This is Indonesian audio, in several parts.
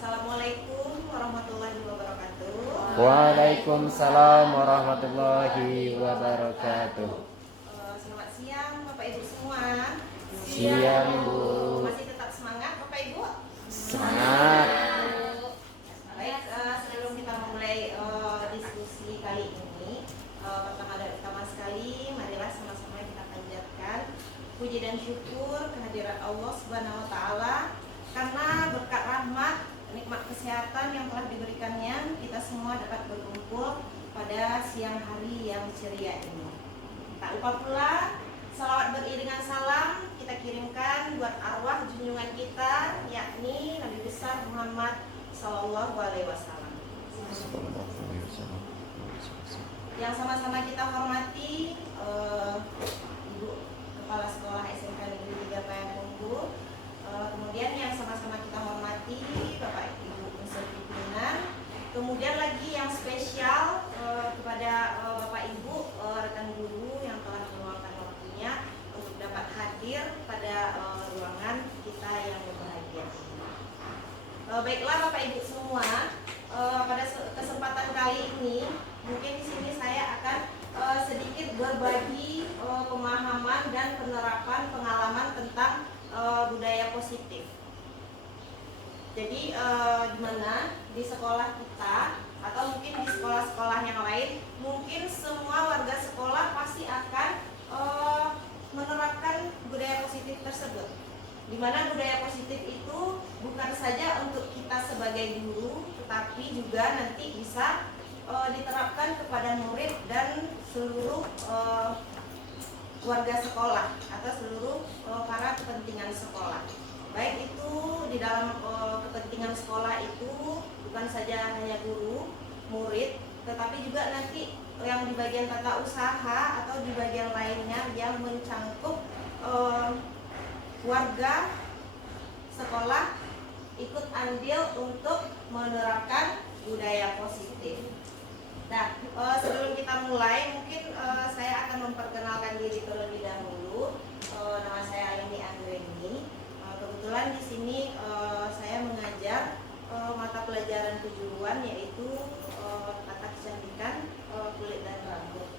Assalamualaikum warahmatullahi wabarakatuh. Waalaikumsalam warahmatullahi wabarakatuh. Selamat siang Bapak Ibu semua. Siang Bu. Masih tetap semangat Bapak Ibu? Semangat. Baik, sebelum kita memulai diskusi kali ini, pertama sekali marilah sama-sama kita panjatkan puji dan syukur kehadirat Allah Subhanahu wa taala karena berkat rahmat nikmat kesehatan yang telah diberikannya, kita semua dapat berkumpul pada siang hari yang ceria ini. Tak lupa pula salawat beriringan salam kita kirimkan buat arwah junjungan kita, yakni Nabi besar Muhammad Sallallahu Alaihi Wasallam. Yang sama-sama kita hormati Ibu Kepala Sekolah SMK Negeri 3 Payakumbuh. Kemudian yang sama-sama kita hormati Bapak Ibu unsur pimpinan. Kemudian lagi yang spesial kepada Bapak Ibu rekan guru yang telah meluangkan waktunya untuk dapat hadir pada ruangan kita yang berbahagia. Baiklah Bapak Ibu semua, pada kesempatan kali ini mungkin di sini saya akan sedikit berbagi pemahaman dan penerapan pengalaman tentang budaya positif. Jadi gimana di sekolah kita atau mungkin di sekolah-sekolah yang lain, mungkin semua warga sekolah pasti akan menerapkan budaya positif tersebut. Dimana budaya positif itu bukan saja untuk kita sebagai guru, tetapi juga nanti bisa diterapkan kepada murid dan seluruh warga sekolah atau seluruh para kepentingan sekolah. Baik itu di dalam kepentingan sekolah itu bukan saja hanya guru, murid, tetapi juga nanti yang di bagian tata usaha atau di bagian lainnya yang mencangkup warga sekolah ikut andil untuk menerapkan budaya positif. Nah, sebelum kita mulai, mungkin saya akan memperkenalkan diri terlebih dahulu. Nama saya Aini Anggreni. Kebetulan di sini saya mengajar mata pelajaran kejuruan, yaitu tata kecantikan kulit dan rambut.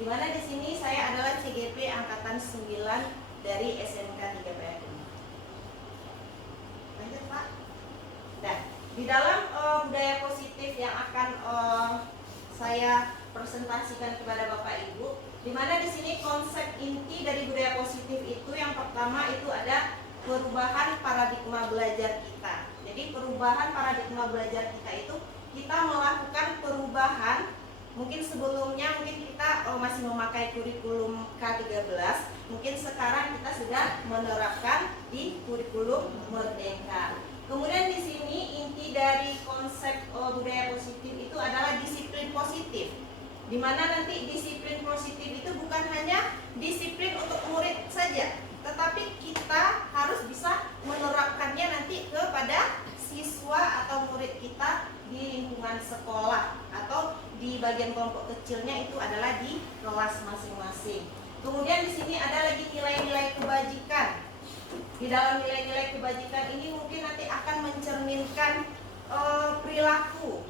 Di mana di sini saya adalah CGP angkatan 9 dari SMK 3 Payakumbuh. Lanjut Pak. Nah, di dalam budaya positif yang akan saya presentasikan kepada Bapak Ibu, di mana di sini konsep inti dari budaya positif itu yang pertama itu ada perubahan paradigma belajar kita. Jadi perubahan paradigma belajar kita itu kita melakukan perubahan. Mungkin sebelumnya kita masih memakai kurikulum K13, mungkin sekarang kita sudah menerapkan di kurikulum Merdeka. Kemudian di sini inti dari konsep budaya positif itu adalah disiplin positif. Di mana nanti disiplin positif itu bukan hanya disiplin untuk murid saja, tetapi kita harus bisa menerapkannya nanti kepada siswa atau murid kita di lingkungan sekolah atau di bagian kelompok kecilnya itu adalah di kelas masing-masing. Kemudian di sini ada lagi nilai-nilai kebajikan. Di dalam nilai-nilai kebajikan ini mungkin nanti akan mencerminkan perilaku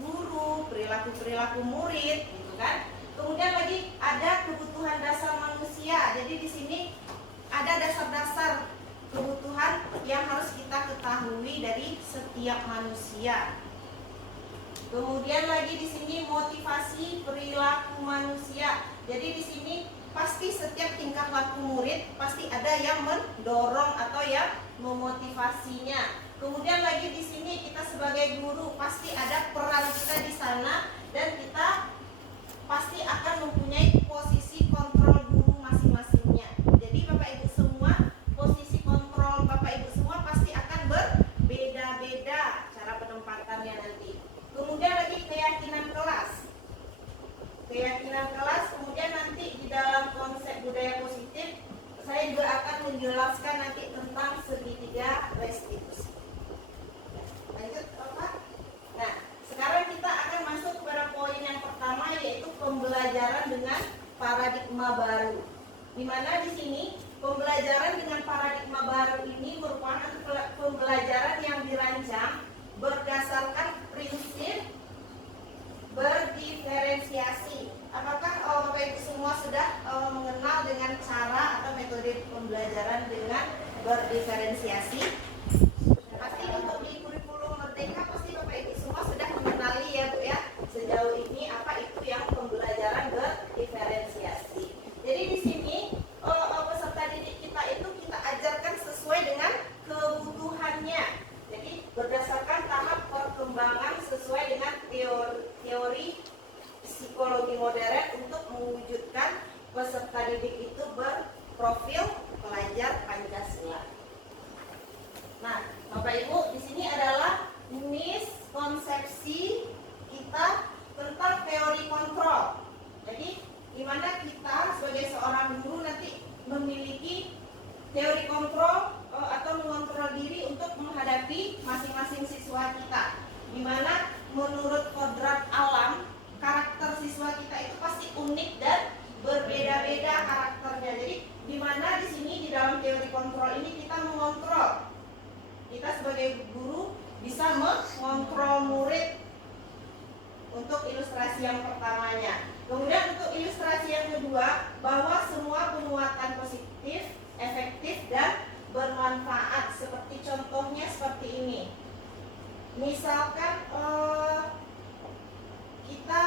guru, perilaku murid, gitu kan. Kemudian lagi ada kebutuhan dasar manusia. Jadi di sini ada dasar-dasar kebutuhan yang harus kita ketahui dari setiap manusia. Kemudian lagi di sini motivasi perilaku manusia. Jadi di sini pasti setiap tingkah laku murid pasti ada yang mendorong atau yang memotivasinya. Kemudian lagi di sini kita sebagai guru pasti ada peran kita di sana dan kita pasti akan mempunyai posisi kontrol guru masing-masingnya. Jadi Bapak Ibu semua, posisi kontrol Bapak Ibu semua pasti akan berbeda-beda cara penempatannya nanti. Kemudian lagi keyakinan kelas. Kemudian nanti di dalam konsep budaya positif saya juga akan menjelaskan nanti tentang segitiga restitusi. Lanjut Pak. Nah, sekarang kita akan masuk kepada poin yang pertama, yaitu pembelajaran dengan paradigma baru. Di mana di sini pembelajaran dengan paradigma baru ini merupakan pembelajaran yang dirancang berdasarkan prinsip berdiferensiasi. Apakah Bapak Ibu semua sudah mengenal dengan cara atau metode pembelajaran dengan berdiferensiasi? Pasti untuk di kurikulum Merdeka pasti Bapak Ibu semua sudah mengenali ya Bu ya, sejauh ini apa itu yang pembelajaran berdiferensiasi. Jadi di sini peserta didik kita itu kita ajarkan sesuai dengan kebutuhannya. Jadi berdasarkan tahap perkembangan sesuai dengan teori psikologi modern untuk mewujudkan peserta didik itu berprofil pelajar Pancasila. Nah, Bapak Ibu, di sini adalah miskonsepsi kita tentang teori kontrol. Jadi, di mana kita sebagai seorang guru nanti memiliki teori kontrol atau mengontrol diri untuk menghadapi masing-masing siswa kita. Di mana menurut kodrat alam, karakter siswa kita itu pasti unik dan berbeda-beda karakternya. Jadi, di mana di sini di dalam teori kontrol ini kita mengontrol. Kita sebagai guru bisa mengontrol murid untuk ilustrasi yang pertamanya. Kemudian untuk ilustrasi yang kedua, bahwa semua penguatan positif, efektif, dan bermanfaat. Seperti contohnya seperti ini. Misalkan kita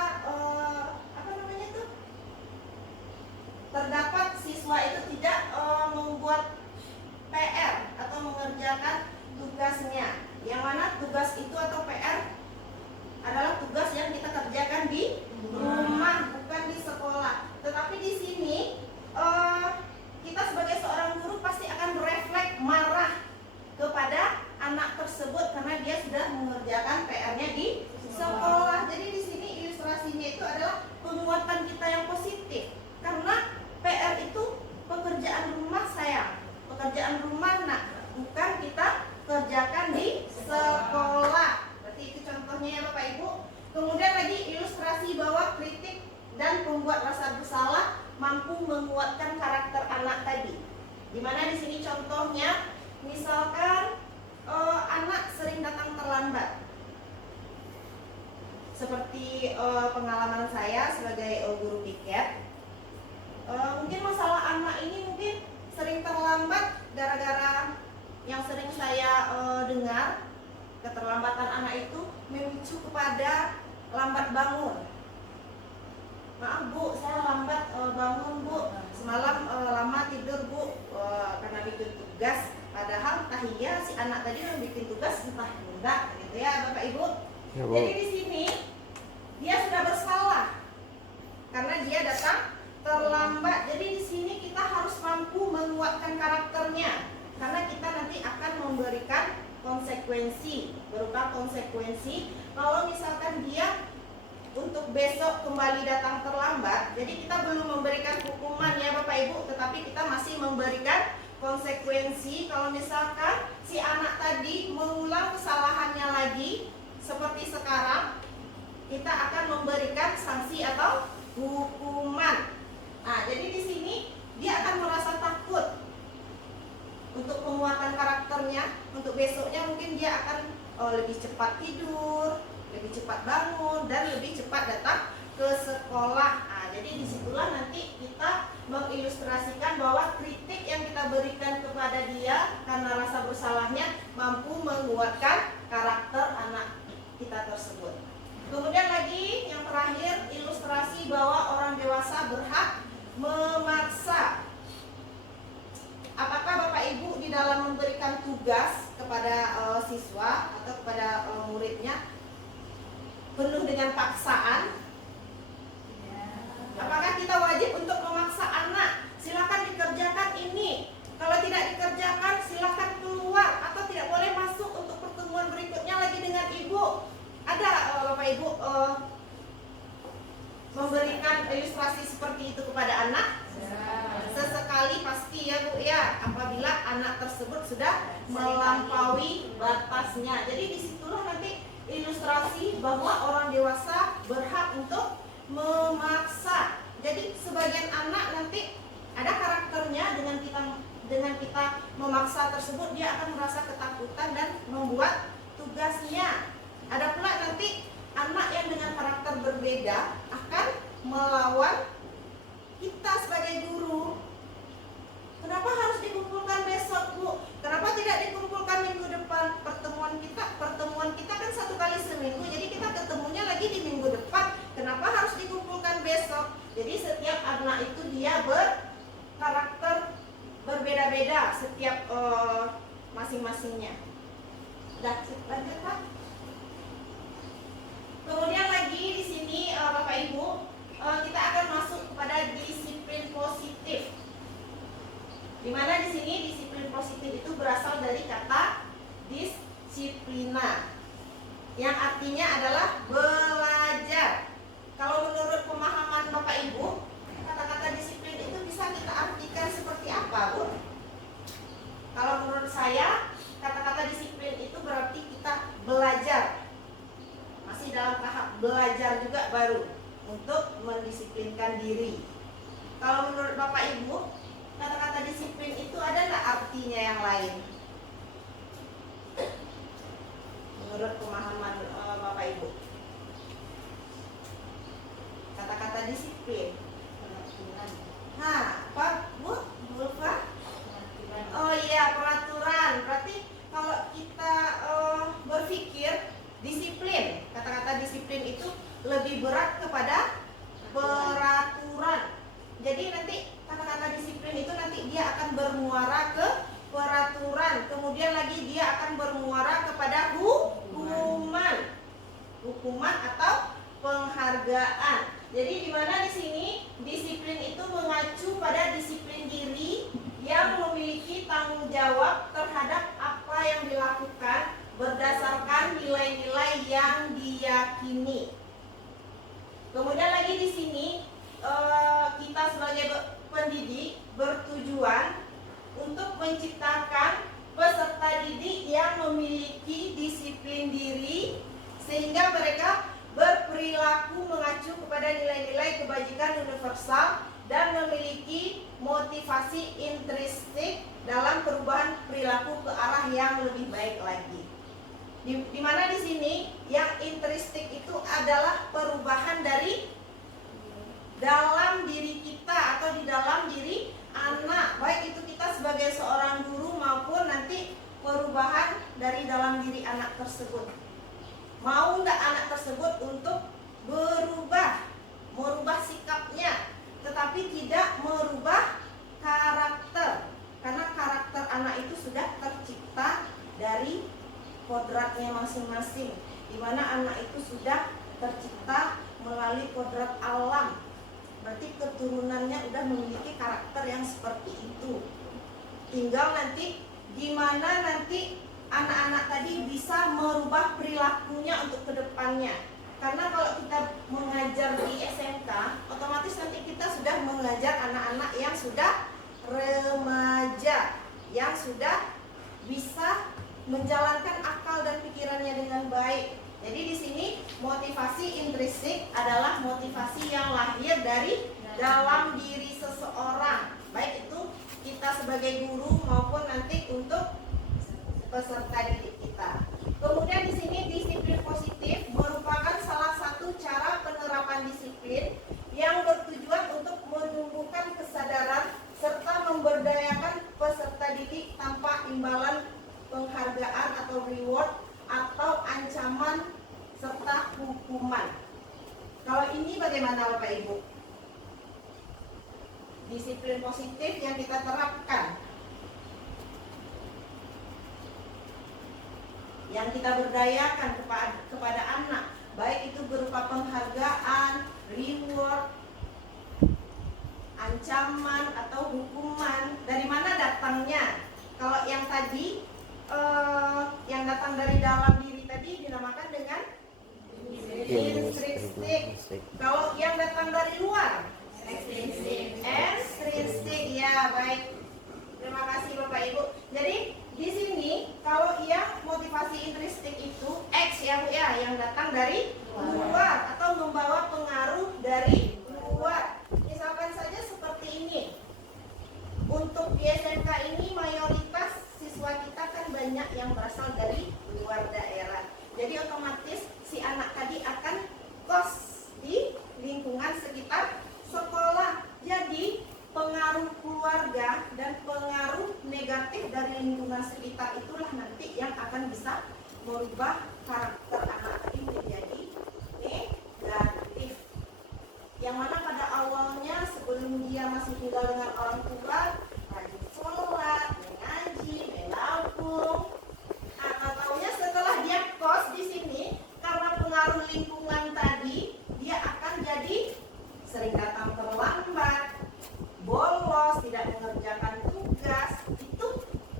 terdapat siswa itu tidak membuat PR atau mengerjakan tugasnya, yang mana tugas itu atau PR adalah tugas yang kita kerjakan di rumah, bukan di sekolah. Tetapi di sini kita sebagai seorang guru pasti akan berefleks marah kepada anak tersebut karena dia sudah mengerjakan PR-nya di sekolah. Jadi di sini ilustrasinya itu adalah penguatan kita yang positif, karena PR itu pekerjaan rumah sayang, pekerjaan rumah nak, bukan kita kerjakan di sekolah. Berarti itu contohnya ya Bapak Ibu. Kemudian lagi ilustrasi bahwa kritik dan pembuat rasa bersalah mampu menguatkan karakter anak tadi. Dimana di sini contohnya, misalkan anak sering datang terlambat. Seperti pengalaman saya sebagai guru piket, mungkin masalah anak ini mungkin sering terlambat gara-gara yang sering saya dengar, keterlambatan anak itu memicu kepada lambat bangun. Maaf Bu, saya lambat bangun Bu, semalam lama tidur Bu karena bikin tugas. Padahal entah iya si anak tadi yang bikin tugas entah enggak gitu ya Bapak Ibu. Ya, Bu. Jadi di sini dia sudah bersalah karena dia datang terlambat. Jadi di sini kita harus mampu menguatkan karakternya, karena kita nanti akan memberikan konsekuensi, berupa konsekuensi kalau misalkan dia untuk besok kembali datang terlambat. Jadi kita belum memberikan hukuman ya Bapak Ibu, tetapi kita masih memberikan konsekuensi. Kalau misalkan si anak tadi mengulang kesalahannya lagi seperti sekarang, kita akan memberikan sanksi atau hukuman. Nah, jadi di sini dia akan merasa takut untuk penguatan karakternya. Untuk besoknya mungkin dia akan lebih cepat tidur, lebih cepat bangun, dan lebih cepat datang ke sekolah. Nah, jadi disitulah nanti kita mengilustrasikan bahwa kritik yang kita berikan kepada dia karena rasa bersalahnya mampu menguatkan karakter anak kita tersebut. Kemudian lagi yang terakhir, ilustrasi bahwa orang dewasa berhak memaksa. Apakah Bapak Ibu di dalam memberikan tugas kepada siswa atau kepada muridnya penuh dengan paksaan? Apakah kita wajib untuk memaksa anak? Silakan dikerjakan ini. Kalau tidak dikerjakan, silakan keluar atau tidak boleh masuk untuk pertemuan berikutnya lagi dengan ibu. Ada Bapak Ibu memberikan ilustrasi seperti itu kepada anak? Sesekali pasti ya Bu ya, apabila anak tersebut sudah melampaui batasnya. Jadi disitulah nanti ilustrasi bahwa orang dewasa berhak untuk memaksa. Jadi sebagian anak nanti ada karakternya. Dengan kita memaksa tersebut, dia akan merasa ketakutan dan membuat tugasnya. Ada pula nanti anak yang dengan karakter berbeda akan melawan kita sebagai guru. Kenapa harus dikumpulkan besok, Bu? Kenapa tidak dikumpulkan minggu depan? Pertemuan kita kan 1 kali seminggu, jadi kita ketemunya lagi di minggu depan. Kenapa harus dikumpulkan besok? Jadi setiap anak itu dia berkarakter berbeda-beda setiap masing-masingnya. Udah, lanjut Pak. Kemudian lagi di sini Bapak Ibu, kita akan masuk kepada disiplin positif. Di mana di sini disiplin positif itu berasal dari kata disiplina, yang artinya adalah belajar. Kalau menurut pemahaman Bapak Ibu, kata-kata disiplin itu bisa kita artikan seperti apa, Bu? Kalau menurut saya, kata-kata disiplin itu berarti kita belajar. Masih dalam tahap belajar juga baru untuk mendisiplinkan diri. Kalau menurut Bapak Ibu, kata-kata disiplin itu ada nggak artinya yang lain? Menurut pemahaman Bapak Ibu, kata-kata disiplin. Nah, Pak, Bu Ulfa? Oh iya, peraturan. Berarti kalau kita berpikir disiplin, kata-kata disiplin itu lebih berat kepada peraturan. Jadi nanti kata-kata disiplin itu nanti dia akan bermuara ke peraturan, kemudian lagi dia akan bermuara kepada hukuman atau penghargaan. Jadi di mana di sini disiplin itu mengacu pada disiplin diri yang memiliki tanggung jawab terhadap apa yang dilakukan berdasarkan nilai-nilai yang diyakini. Kemudian lagi di sini kita sebagai pendidik bertujuan untuk menciptakan peserta didik yang memiliki disiplin diri sehingga mereka berperilaku mengacu kepada nilai-nilai kebajikan universal dan memiliki motivasi intrinsik dalam perubahan perilaku ke arah yang lebih baik lagi. Di mana di sini yang intrinsik itu adalah perubahan dari dalam diri kita atau di dalam diri anak, baik itu kita sebagai seorang guru maupun nanti perubahan dari dalam diri anak tersebut. Mau enggak anak tersebut untuk merubah sikapnya, tetapi tidak merubah karakter, karena karakter anak itu sudah tercipta dari kodratnya masing-masing, di mana anak itu sudah tercipta melalui kodrat alam. Berarti keturunannya udah memiliki karakter yang seperti itu. Tinggal nanti gimana nanti anak-anak tadi bisa merubah perilakunya untuk kedepannya. Karena kalau kita mengajar di SMK, otomatis nanti kita sudah mengajar anak-anak yang sudah remaja, yang sudah bisa menjalankan akal dan pikirannya dengan baik. Jadi di sini motivasi intrinsik adalah motivasi yang lahir dari dalam diri seseorang, baik itu kita sebagai guru maupun nanti untuk peserta didik kita. Kemudian di sini disiplin positif merupakan salah satu cara penerapan disiplin yang bertujuan untuk menumbuhkan kesadaran serta memberdayakan peserta didik tanpa imbalan penghargaan atau reward atau ancaman serta hukuman. Kalau ini bagaimana Bapak Ibu? Disiplin positif yang kita terapkan, yang kita berdayakan kepada anak, baik itu berupa penghargaan, reward, ancaman atau hukuman. Dari mana datangnya? Kalau yang tadi yang datang dari dalam diri tadi dinamakan dengan intrinsik. Kalau yang datang dari luar, ekstrinsik. Ya, baik. Terima kasih Bapak Ibu. Jadi di sini kalau yang motivasi intrinsik itu X ya Bu ya, yang datang dari luar atau membawa pengaruh dari luar. Misalkan saja seperti ini. di SMK ini mayoritas siswa kita kan banyak yang berasal dari luar daerah. Jadi otomatis si anak tadi akan kos di lingkungan sekitar sekolah. Jadi pengaruh keluarga dan pengaruh negatif dari lingkungan sekitar itulah nanti yang akan bisa merubah karakter anak tadi menjadi negatif. Yang mana pada awalnya sebelum dia masih tinggal dengan orang tua, rajin sholat, mengaji, menabung. Nah, taunya setelah dia kos di sini, karena pengaruh lingkungan tadi, dia akan jadi sering datang terlambat, bolos, tidak mengerjakan tugas. Itu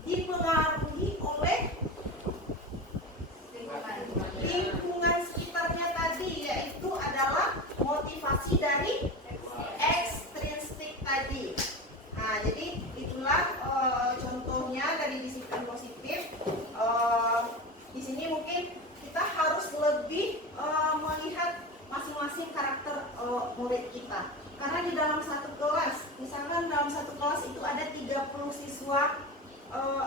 dipengaruhi oleh lingkungan sekitarnya tadi, yaitu adalah motivasi dari ekstrinsik tadi. Nah, jadi itulah contohnya dari disiplin positif. Di sini mungkin kita harus lebih melihat masing-masing karakter murid kita. Karena di dalam satu kelas, misalkan dalam satu kelas itu ada 30 siswa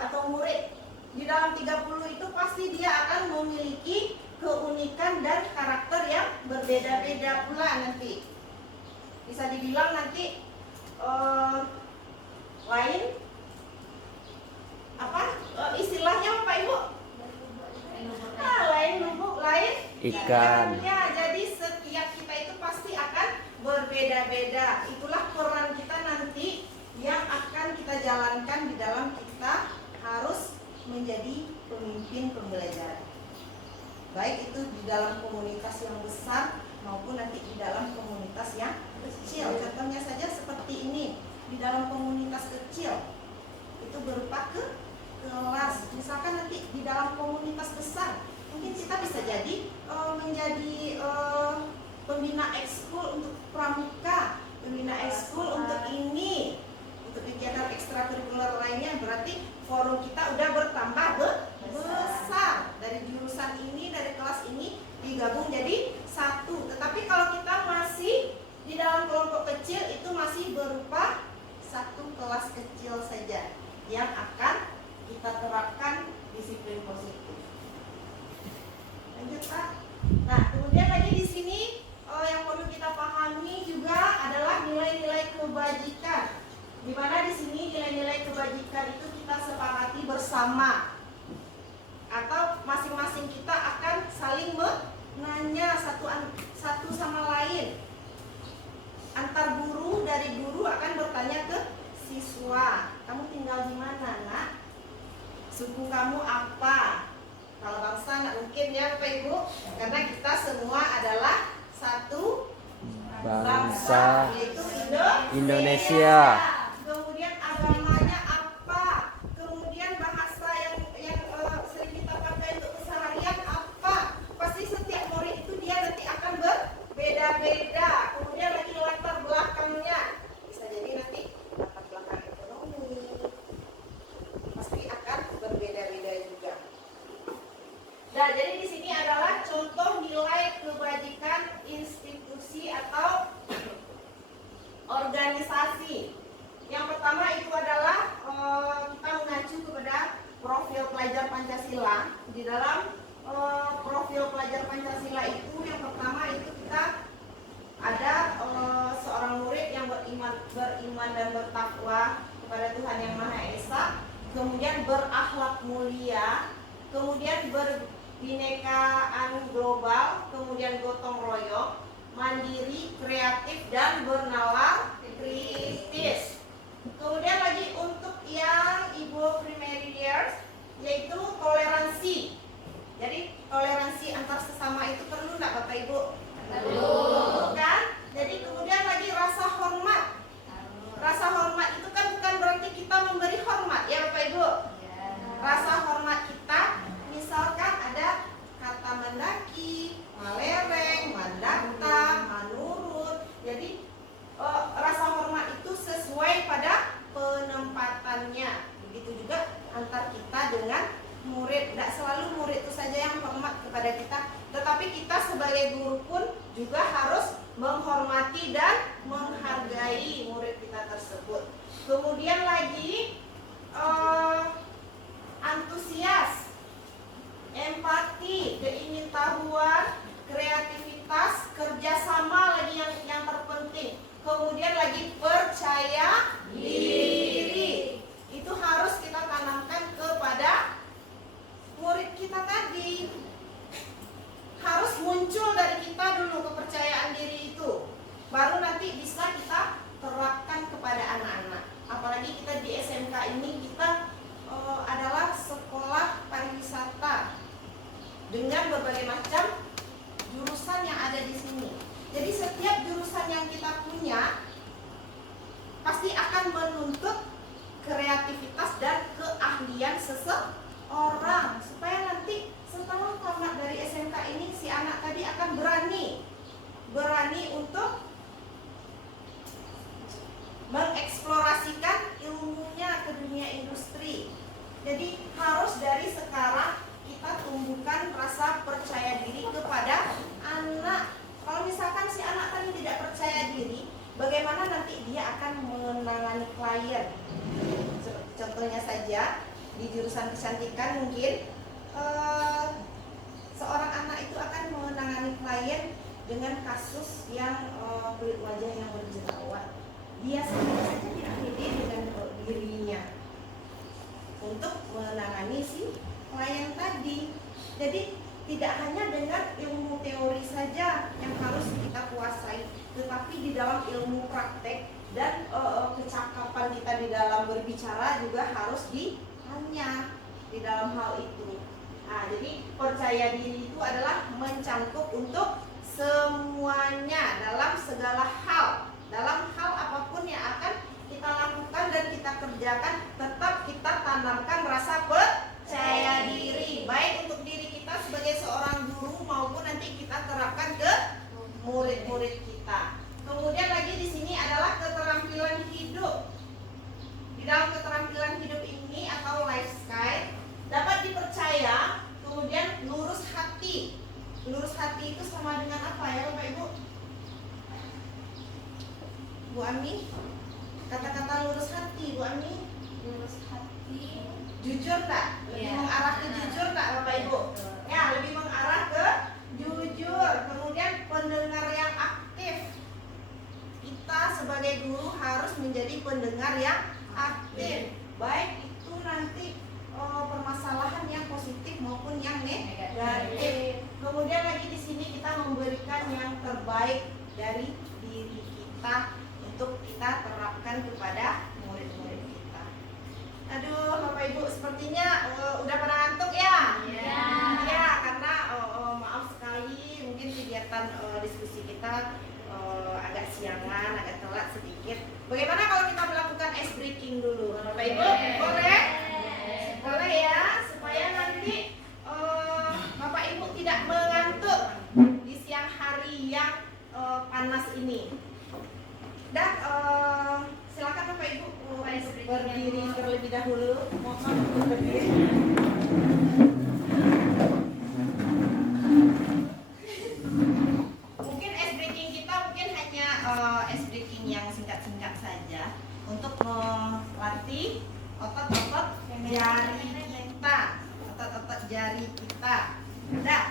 atau murid. Di dalam 30 itu pasti dia akan memiliki keunikan dan karakter yang berbeda-beda pula nanti. Bisa dibilang nanti lain apa istilahnya Pak Ibu? Lain lubuk, lain Ikan. ikannya. Jadi setiap kita itu pasti akan berbeda-beda. Itulah peran kita nanti yang akan kita jalankan di dalam kita harus menjadi pemimpin pembelajaran. Baik itu di dalam komunitas yang besar maupun nanti di dalam komunitas yang kecil. Contohnya saja seperti ini, di dalam komunitas kecil itu berupa ke kelas. Misalkan nanti di dalam komunitas besar mungkin kita bisa jadi menjadi pembina ekskul untuk pramuka, pembina ekskul untuk ini, untuk kegiatan ekstrakurikuler lainnya. Berarti forum kita udah bertambah besar. Dari jurusan ini, dari kelas ini digabung jadi satu. Tetapi kalau kita masih di dalam kelompok kecil, itu masih berupa satu kelas kecil saja yang akan kita terapkan disiplin positif. Lanjut Pak. Nah, kemudian lagi di sini yang perlu kita pahami juga adalah nilai-nilai kebajikan. Di mana di sini nilai-nilai kebajikan itu kita sepakati bersama, atau masing-masing kita akan saling menanya satu sama lain. Antar guru, dari guru akan bertanya ke siswa, kamu tinggal di mana nak? Suku kamu apa? Kalau bangsa nggak mungkin ya Bapak Ibu, karena kita semua adalah satu Bangsa yaitu Indonesia. Kemudian agamanya apa? Kemudian bahasa yang sering kita pakai untuk keseharian apa? Pasti setiap murid itu dia nanti akan berbeda-beda. Kemudian lagi latar belakangnya, bisa jadi nanti latar belakang ekonomi pasti akan berbeda-beda juga. Nah, jadi di sini adalah contoh nilai kebajikan institusi atau organisasi. Yang pertama itu adalah kita mengacu kepada profil pelajar Pancasila. Di dalam profil pelajar Pancasila itu yang pertama itu kita ada seorang murid yang beriman dan bertakwa kepada Tuhan Yang Maha Esa, kemudian berakhlak mulia, kemudian berbinekaan global, kemudian gotong royong, mandiri, kreatif, dan bernalar kritis. Kemudian lagi untuk yang Ibu primary years, yaitu toleransi. Jadi toleransi antar sesama itu perlu nggak Bapak Ibu? Perlu kan? Jadi kemudian lagi rasa hormat. Rasa hormat itu kan bukan berarti kita memberi hormat ya Bapak Ibu. Rasa hormat kita, misalkan ada kata mendaki, malereng, mandata, manurut. Jadi rasa hormat itu sesuai pada penempatannya. berbagai macam jurusan yang ada di sini. Jadi setiap jurusan yang kita punya pasti akan menuntut kreativitas dan keahlian seseorang, supaya nanti setelah tamat dari SMK ini si anak tadi akan berani untuk mengeksplorasikan ilmunya ke dunia industri. Jadi harus dari sekarang kita tumbuhkan rasa percaya diri kepada anak. Kalau misalkan si anak tadi tidak percaya diri, bagaimana nanti dia akan menangani klien? Seperti contohnya saja di jurusan kecantikan mungkin seorang anak itu akan menangani klien dengan kasus yang kulit wajah yang berjerawat. Dia sendiri saja tidak pede dengan dirinya untuk menangani si klien tadi. Jadi tidak hanya dengan ilmu teori saja yang harus kita kuasai, tetapi di dalam ilmu praktek dan kecakapan kita di dalam berbicara juga harus ditanya di dalam hal itu. Nah, jadi percaya diri itu adalah mencangkup untuk semuanya dalam segala hal. Dalam hal apapun yang akan kita lakukan dan kita kerjakan, tetap kita tanamkan rasa percaya diri, baik untuk diri kita sebagai seorang guru maupun nanti kita terapkan ke murid-murid kita. Kemudian lagi di sini adalah keterampilan hidup. Di dalam keterampilan hidup ini atau life skill dapat dipercaya, kemudian lurus hati. Lurus hati itu sama dengan apa ya Bapak Ibu? Bu Ami, kata-kata lurus hati, Bu Ami. Lurus hati. Jujur tak? Lebih mengarah ke jujur tak Bapak Ibu? Ya, lebih mengarah ke jujur. Kemudian pendengar yang aktif. Kita sebagai guru harus menjadi pendengar yang aktif. Baik itu nanti permasalahan yang positif maupun yang negatif. Kemudian lagi di sini kita memberikan yang terbaik dari diri kita untuk kita terapkan kepada murid-murid kita. Aduh, Bapak Ibu sepertinya udah pada ngantuk ya? Iya. Ya, karena maaf sekali mungkin kegiatan diskusi kita agak siangan, agak telat sedikit. Bagaimana kalau kita melakukan ice breaking dulu, Bapak Ibu? Boleh? Boleh ya, supaya nanti Bapak Ibu tidak mengantuk di siang hari yang panas ini. Dan silakan Bapak Ibu berdiri terlebih dahulu. Mohon berdiri. Mungkin ice breaking kita mungkin hanya ice breaking yang singkat-singkat saja untuk melatih otot-otot jari kita, otot-otot jari kita. Nah,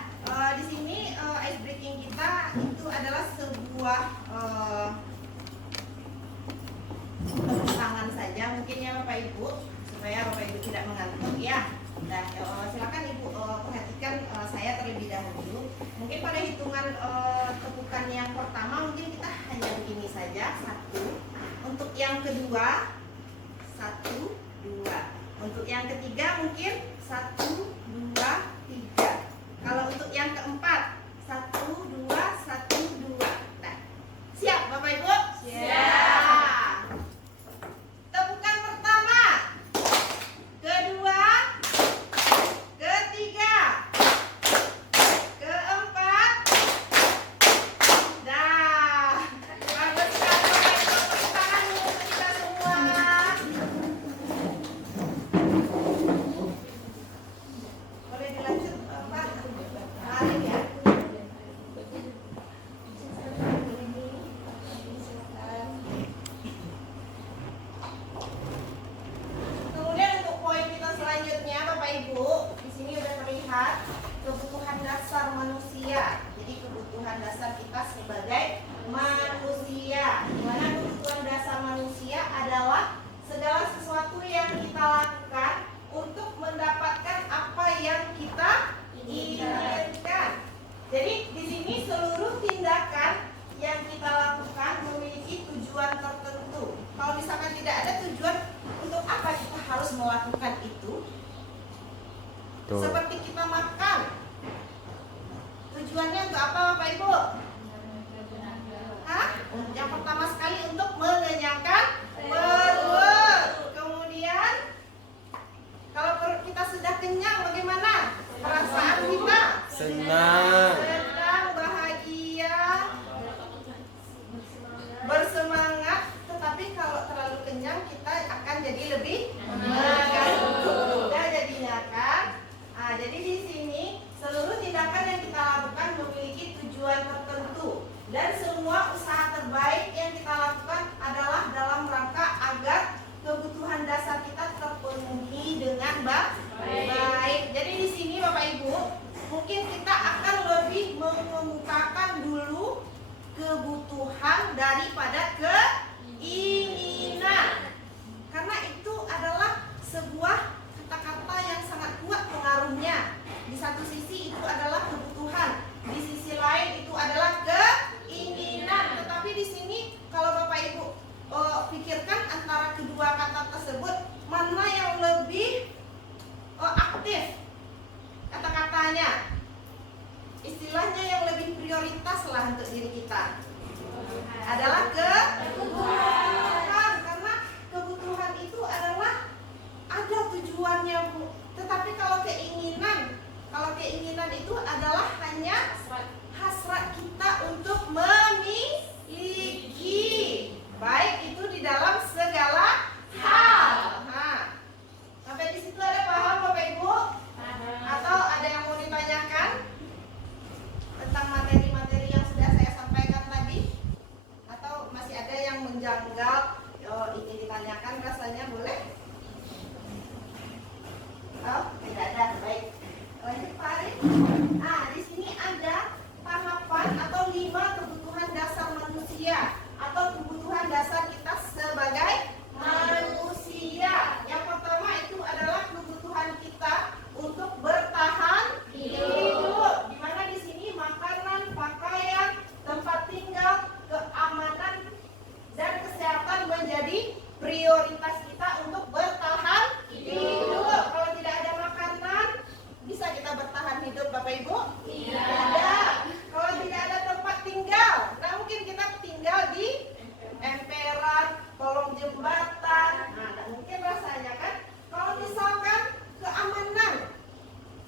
di sini ice breaking kita itu adalah sebuah tepuk tangan saja mungkin ya Bapak Ibu, supaya Bapak Ibu tidak mengantuk ya. Nah, silakan Ibu perhatikan saya terlebih dahulu. Mungkin pada hitungan tepukan yang pertama mungkin kita hanya begini saja, 1. Untuk yang kedua 1, 2. Untuk yang ketiga mungkin 1, 2, 3. Kalau untuk yang keempat 1, 2, 1, 2. Nah, siap Bapak Ibu? Siap. Tepukan pertama, kedua, ketiga, keempat. Dah. Bagus sekali Bapak Ibu, tepuk tangan dulu untuk kita semua. Boleh dilanjut Pak? Mari ya. Kemudian untuk poin kita selanjutnya Bapak Ibu, di sini sudah terlihat kebutuhan dasar manusia. Jadi kebutuhan dasar kita sebagai manusia. Di mana kebutuhan dasar manusia adalah segala sesuatu yang kita lakukan untuk mendapatkan apa yang kita inginkan. Jadi di sini seluruh tindakan yang kita lakukan memiliki tujuan tertentu. Kalau misalkan tidak ada tujuan, untuk apa kita harus melakukan itu? Tuh. Seperti kita makan. Tujuannya untuk apa Bapak Ibu? Hah? Yang pertama sekali untuk mengenyangkan perut. Kemudian kalau perut kita sudah kenyang, bagaimana perasaan kita? Senang. Senang, bahagia, bersemangat. Tetapi kalau terlalu kenyang kita akan jadi lebih mengganggu. Udah jadinya kan? Nah, jadi di sini seluruh tindakan yang kita lakukan memiliki tujuan tertentu dan semua usaha terbaik yang kita lakukan adalah dalam rangka agar kebutuhan dasar kita terpenuhi dengan baik. Jadi di sini Bapak Ibu, mungkin kita akan lebih mengemukakan dulu kebutuhan daripada keinginan. Karena itu adalah sebuah kata-kata yang sangat kuat pengaruhnya. Di satu sisi itu adalah kebutuhan, di sisi lain itu adalah keinginan. Tetapi di sini kalau Bapak Ibu pikirkan antara kedua kata tersebut, mana yang lebih aktif kata-katanya, istilahnya yang lebih prioritas lah untuk diri kita adalah kebutuhan. Karena kebutuhan itu adalah ada tujuannya Bu. Tetapi kalau keinginan itu adalah hanya hasrat kita untuk memiliki, baik itu di dalam segala hal. Nah, sampai di situ ada paham Bapak Ibu? Atau ada yang mau ditanyakan tentang materi-materi yang sudah saya sampaikan tadi? Atau masih ada yang menjanggal? Ini ditanyakan rasanya boleh? Oh, tidak ada. Baik. Lanjut Pak Arif. Nah, di sini ada tahapan atau 5 kebutuhan dasar manusia atau kebutuhan dasar kita sebagai manusia. Yang pertama itu adalah kebutuhan kita untuk bertahan hidup. Di mana di sini makanan, pakaian, tempat tinggal, keamanan dan kesehatan menjadi prioritas kita untuk bertahan hidup. Kalau tidak ada makanan, bisa kita bertahan hidup Bapak Ibu? Tidak. Kalau tidak ada tempat tinggal, nggak mungkin kita tinggal di emperan, kolong jembatan. Nah, nggak mungkin rasanya kan? Kalau misalkan keamanan,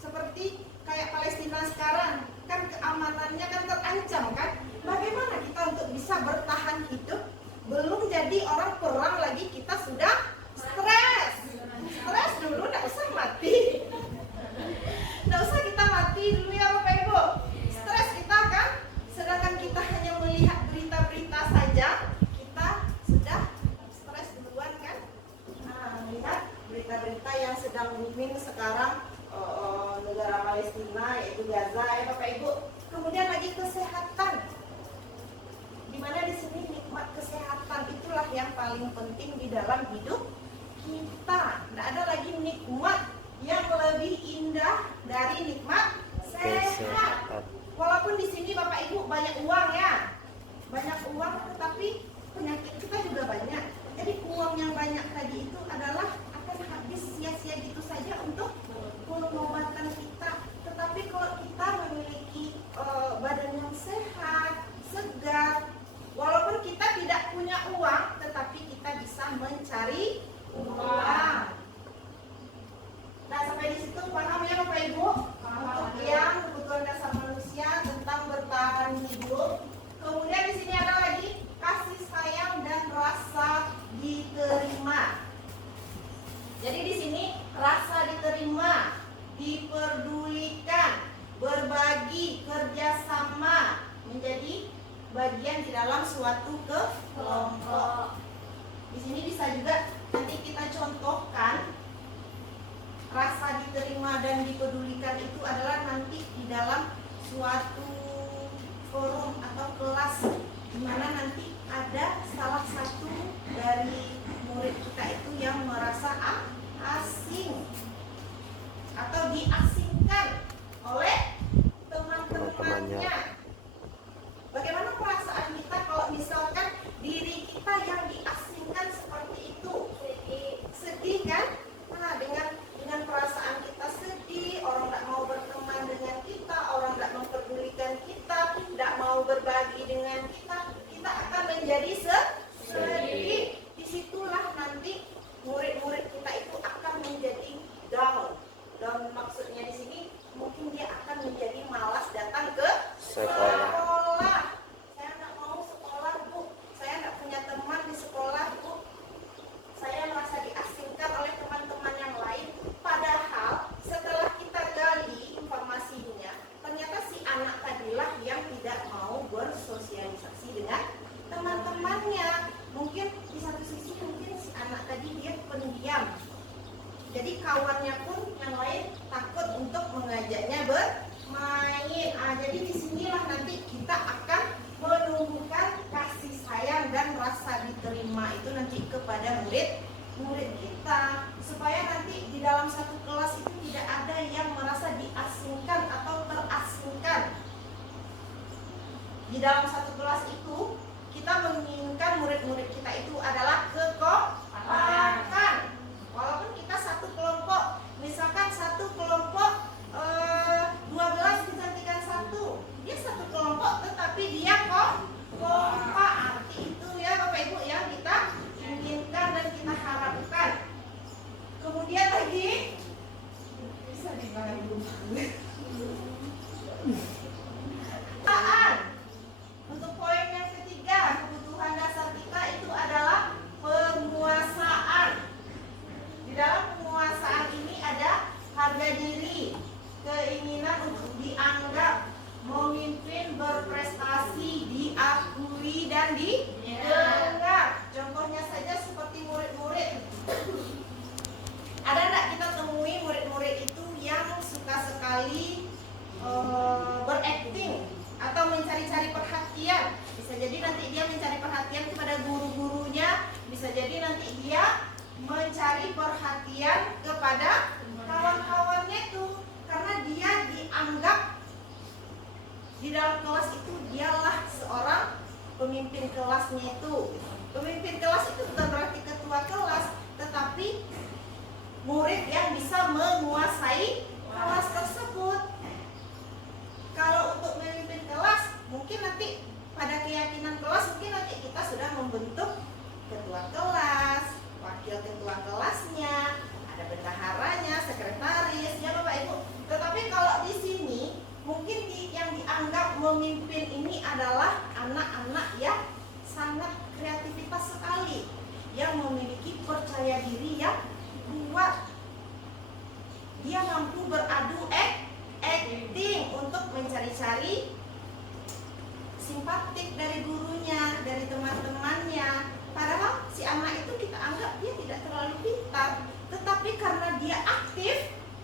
seperti kayak Palestina sekarang, kan keamanannya kan terancam kan? Bagaimana kita untuk bisa bertahan hidup? Belum jadi orang perang lagi kita sudah stres. Stres dulu, nggak usah mati. Nggak usah kita mati dulu ya Bapak Ibu. Stres kita kan, sedangkan kita hanya melihat berita-berita saja, kita sudah stres duluan kan. Nah, melihat berita-berita yang sedang booming sekarang, negara Palestina yaitu Gaza ya Bapak Ibu. Kemudian lagi kesehatan, dimana di sini nikmat kesehatan itulah yang paling penting di dalam hidup kita. Tidak ada lagi nikmat yang lebih indah dari nikmat sehat. Walaupun di sini Bapak Ibu banyak uang ya, banyak uang, tetapi penyakit kita juga banyak. Jadi uang yang banyak tadi itu adalah akan habis sia-sia gitu saja untuk pengobatan kita. Tetapi kalau kita memiliki badan yang sehat, segar, walaupun kita tidak punya uang, tetapi kita bisa mencari uang. Nah, sampai di situ paham ya Bapak Ibu? Untuk yang kebutuhan dasar manusia tentang bertahan hidup. Kemudian di sini ada lagi kasih sayang dan rasa diterima. Jadi di sini rasa diterima, diperdulikan, berbagi, kerjasama menjadi bagian di dalam suatu kelompok. Di sini bisa juga nanti kita contohkan rasa diterima dan dipedulikan itu adalah nanti di dalam suatu forum atau kelas di mana nanti ada salah satu dari murid kita itu yang merasa asing atau diasingkan oleh teman-temannya. Bagaimana perasaan kita kalau misalkan diri kita yang diasingkan seperti itu? Sedih kan? Nah, dengan perasaan kita sedih, orang tidak mau berteman dengan kita, orang tidak memperdulikan Jadi kawannya pun yang lain takut untuk mengajaknya bermain. Jadi disinilah nanti kita akan menumbuhkan kasih sayang dan rasa diterima itu nanti kepada murid kita, supaya nanti di dalam satu kelas itu tidak ada yang merasa diasingkan atau terasingkan. Di dalam satu kelas itu kita menginginkan murid-murid kita itu adalah kekompakan. Walaupun kita satu kelompok, misalkan satu kelompok 12 digantikan satu, dia satu kelompok tetapi dia kompak. Arti itu ya Bapak Ibu yang kita inginkan dan kita harapkan. Kemudian lagi bisa dibantu. Untuk poin yang ketiga, kebutuhan dasar kita itu adalah penguasaan. Di dalam penguasaan ini ada harga diri, keinginan untuk dianggap, memimpin, berprestasi, diakui dan didengar. Contohnya saja seperti murid-murid. Ada enggak kita temui murid-murid itu yang suka sekali berakting atau mencari-cari perhatian? Bisa jadi nanti dia mencari perhatian kepada guru-gurunya, bisa jadi nanti dia mencari perhatian kepada kawan-kawannya itu, karena dia dianggap di dalam kelas itu dialah seorang pemimpin kelasnya itu. Pemimpin kelas itu bukan berarti ketua kelas, tetapi murid yang bisa menguasai kelas tersebut. Kalau untuk memimpin kelas, mungkin nanti pada keyakinan kelas mungkin nanti kita sudah membentuk ketua kelas, wakil ketua kelasnya, ada bendaharanya, sekretaris, ya Bapak Ibu. Tetapi kalau di sini mungkin yang dianggap memimpin ini adalah anak-anak yang sangat kreativitas sekali, yang memiliki percaya diri yang kuat. Dia mampu beradu acting untuk mencari-cari simpatik dari gurunya, dari teman-temannya. Padahal si anak itu kita anggap dia tidak terlalu pintar, tetapi karena dia aktif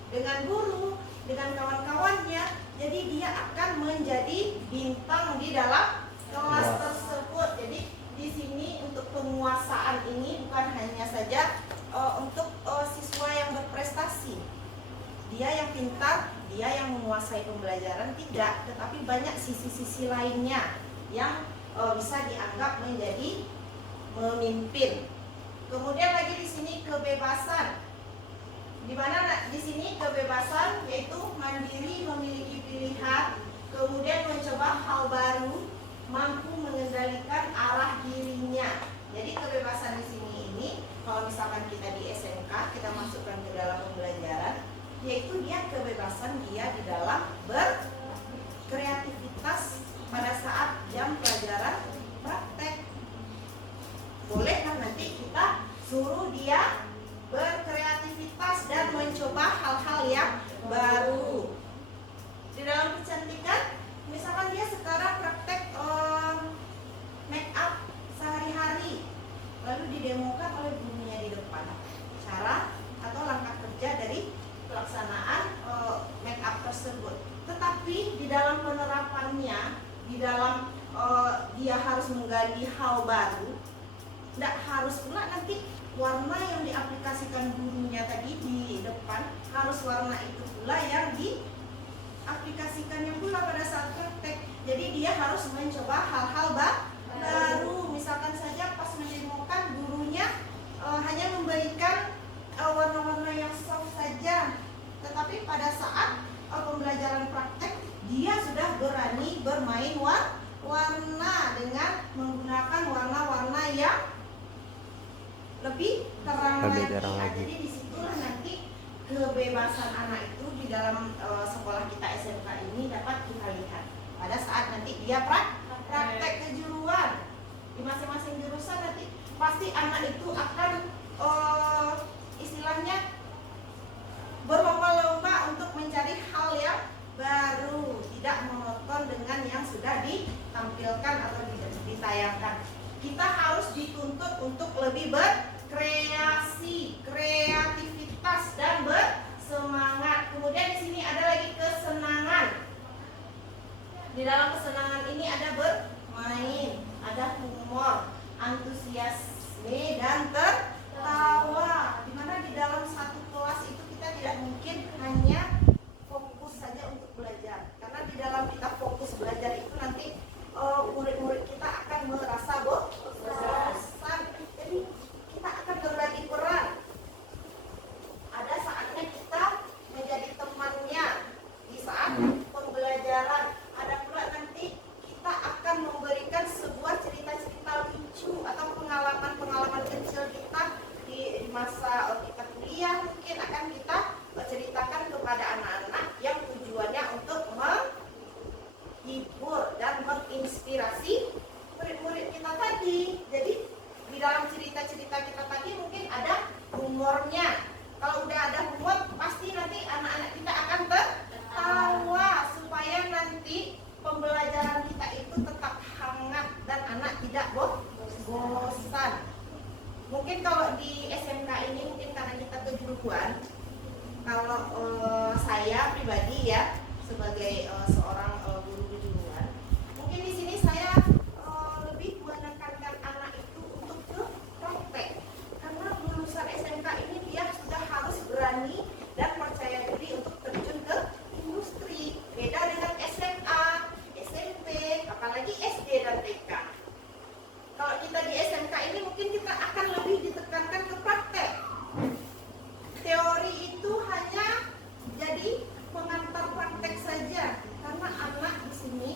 dengan guru, dengan kawan-kawannya, jadi dia akan menjadi bintang di dalam kelas tersebut. Jadi di sini untuk penguasaan ini bukan hanya saja untuk siswa yang berprestasi, dia yang pintar, dia yang menguasai pembelajaran, tidak, tetapi banyak sisi-sisi lainnya yang bisa dianggap menjadi memimpin. Kemudian lagi di sini kebebasan. Di mana di sini kebebasan yaitu mandiri, memiliki pilihan, kemudian mencoba hal baru, mampu mengendalikan arah dirinya. Jadi kebebasan di sini ini kalau misalkan kita di SMK kita masukkan ke dalam pembelajaran, yaitu dia kebebasan dia di dalam berkreativitas pada saat jam pelajaran praktek. Bolehlah nanti kita suruh dia berkreativitas dan mencoba hal-hal yang baru. Di dalam kecantikan, misalkan dia sekarang praktek make up sehari-hari, lalu didemokan oleh gurunya di depan cara atau langkah kerja dari pelaksanaan make up tersebut. Tetapi di dalam penerapannya, di dalam dia harus menggali hal baru, tidak harus pula nanti warna yang diaplikasikan gurunya tadi di depan harus warna itu pula yang diaplikasikannya pula pada saat praktek. Jadi dia harus mencoba hal-hal baru. Misalkan saja pas mendemokan gurunya hanya memberikan warna-warna yang soft saja, tetapi pada saat pembelajaran praktek dia sudah berani bermain warna dengan menggunakan warna-warna yang lebih terang lagi. Jadi disitulah nanti kebebasan anak itu di dalam sekolah kita SMK ini dapat kita lihat pada saat nanti dia praktek kejuruan di masing-masing jurusan. Nanti pasti anak itu akan istilahnya berlomba-lomba untuk mencari hal yang baru, tidak monoton dengan yang sudah ditampilkan atau ditayangkan. Kita harus dituntut untuk lebih berkreasi, kreativitas dan ya sebagai seorang guru bimbingan. Mungkin di sini saya lebih menekankan anak itu untuk ke praktek, karena lulusan SMK ini dia sudah harus berani dan percaya diri untuk terjun ke industri. Beda dengan SMA, SMP, apalagi SD dan TK. Kalau kita di SMK ini mungkin kita akan lebih ditekankan ke praktek. Teori itu hanya jadi pengantar praktek saja, karena anak di sini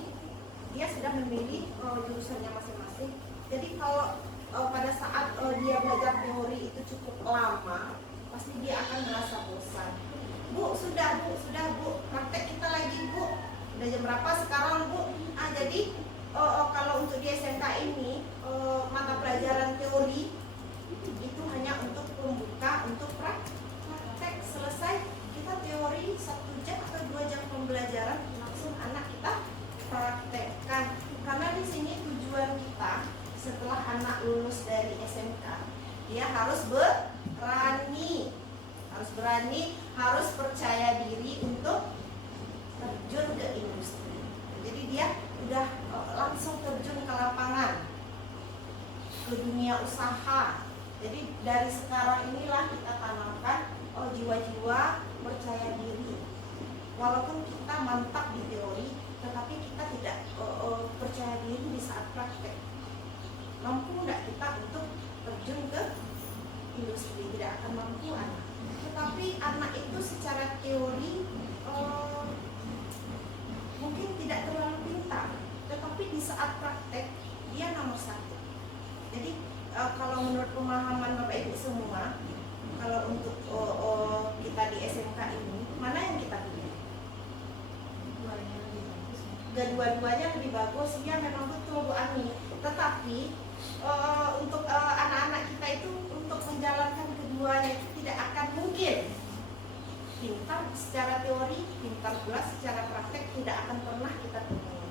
dia sudah memilih jurusannya masing-masing. Jadi kalau pada saat dia belajar teori itu cukup lama, pasti dia akan merasa bosan. Bu, sudah bu, praktek kita lagi bu. Udah jam berapa sekarang bu? Jadi kalau untuk di SMK ini mata pelajaran teori itu hanya untuk pembuka, untuk praktek. Selesai kita teori 1 jam atau 2 jam pembelajaran, langsung anak kita praktekkan. Karena di sini tujuan kita setelah anak lulus dari SMK, dia harus berani, harus percaya diri untuk terjun ke industri. Jadi dia udah langsung terjun ke lapangan, ke dunia usaha. Jadi dari sekarang inilah kita tanamkan jiwa-jiwa percaya diri. Walaupun kita mantap di teori, tetapi kita tidak percaya diri di saat praktek. Mampu nggak kita untuk terjun ke industri? Tidak akan mampu anak. Tetapi anak itu secara teori mungkin tidak terlalu pintar, tetapi di saat praktek dia nomor 1. Jadi kalau menurut pemahaman Bapak Ibu semua, kalau untuk kita di SMK ini, mana yang kita pilih? Dua-duanya lebih bagus. Ya memang betul Bu Ani. Tetapi untuk anak-anak kita itu untuk menjalankan keduanya itu tidak akan mungkin. Pintar secara teori, pintar pula secara praktek tidak akan pernah kita temui.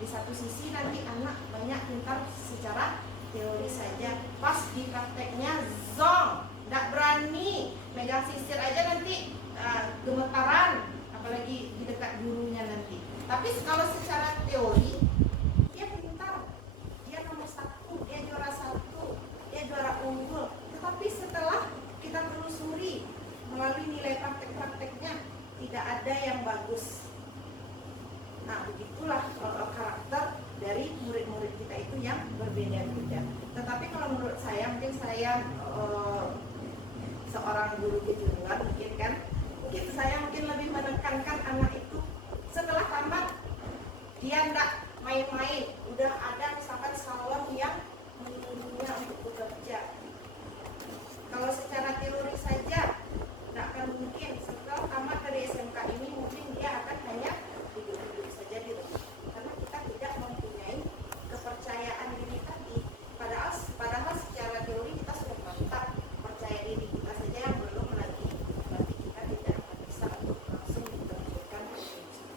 Di satu sisi nanti anak banyak pintar secara teori saja, pas di prakteknya zong, tidak berani megang sisir aja nanti gemetaran, apalagi di dekat gurunya nanti. Tapi kalau secara teori dia pintar, dia nomor 1, dia juara 1, dia juara unggul. Tetapi setelah kita telusuri melalui nilai praktek-prakteknya, tidak ada yang bagus. Nah, begitulah karakter dari murid-murid kita itu yang berbeda-beda. Tetapi kalau menurut saya, mungkin saya seorang guru kejuruan, mungkin saya lebih menekankan anak itu setelah tamat dia tidak main-main, udah ada misalkan salon yang menunggunya untuk bekerja. Kalau secara teori saja tidak akan mungkin. Setelah tamat dari SMK ini mungkin dia akan hanya duduk-duduk saja di rumah, karena kita tidak mempunyai kepercayaan diri tadi. Padahal secara teori kita sudah mantap, percaya diri kita saja yang belum lagi, berarti kita tidak akan bisa untuk langsung diterjunkan ke industri.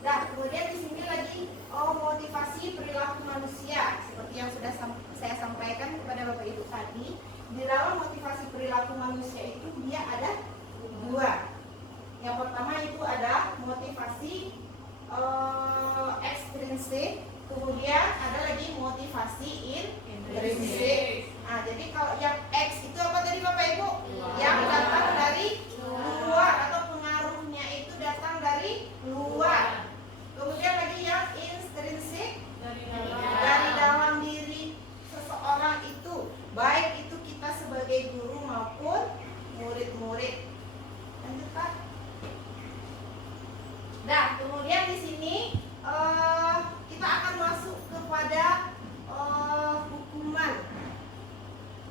Nah, kemudian di sini lagi motivasi perilaku manusia, seperti yang sudah saya sampaikan kepada Bapak Ibu tadi. Di dalam motivasi perilaku manusia itu dia ada 2. Yang pertama itu ada motivasi ekstrinsik, kemudian ada lagi motivasi intrinsik. Nah, jadi kalau yang X itu apa tadi Bapak Ibu? Yang datang dari luar atau pengaruhnya itu datang dari luar. Kemudian lagi yang intrinsik dari dalam diri seseorang itu, baik itu kita sebagai guru maupun murid-murid. Lanjut Pak. Nah, kemudian di sini kita akan masuk kepada hukuman,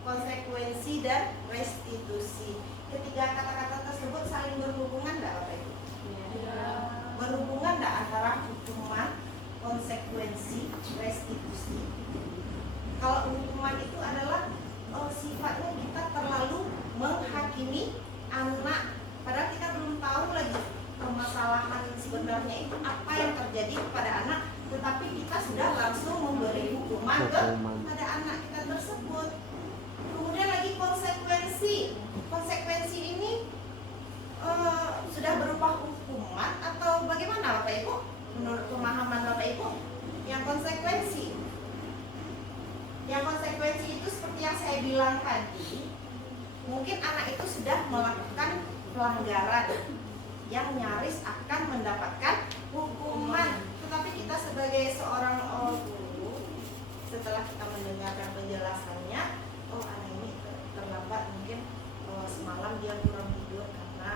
konsekuensi dan restitusi. Ketiga kata-kata tersebut saling berhubungan enggak Bapak Ibu? Berhubungan enggak antara hukuman, konsekuensi, restitusi? Kalau hukuman itu adalah sifatnya kita terlalu menghakimi anak, padahal kita belum tahu lagi permasalahan sebenarnya itu apa yang terjadi kepada anak, tetapi kita sudah langsung memberi hukuman kepada anak kita tersebut. Kemudian lagi konsekuensi. Konsekuensi ini mungkin anak itu sudah melakukan pelanggaran yang nyaris akan mendapatkan hukuman. Tetapi kita sebagai seorang guru, setelah kita mendengarkan penjelasannya, oh anak ini terlambat, mungkin semalam dia kurang tidur karena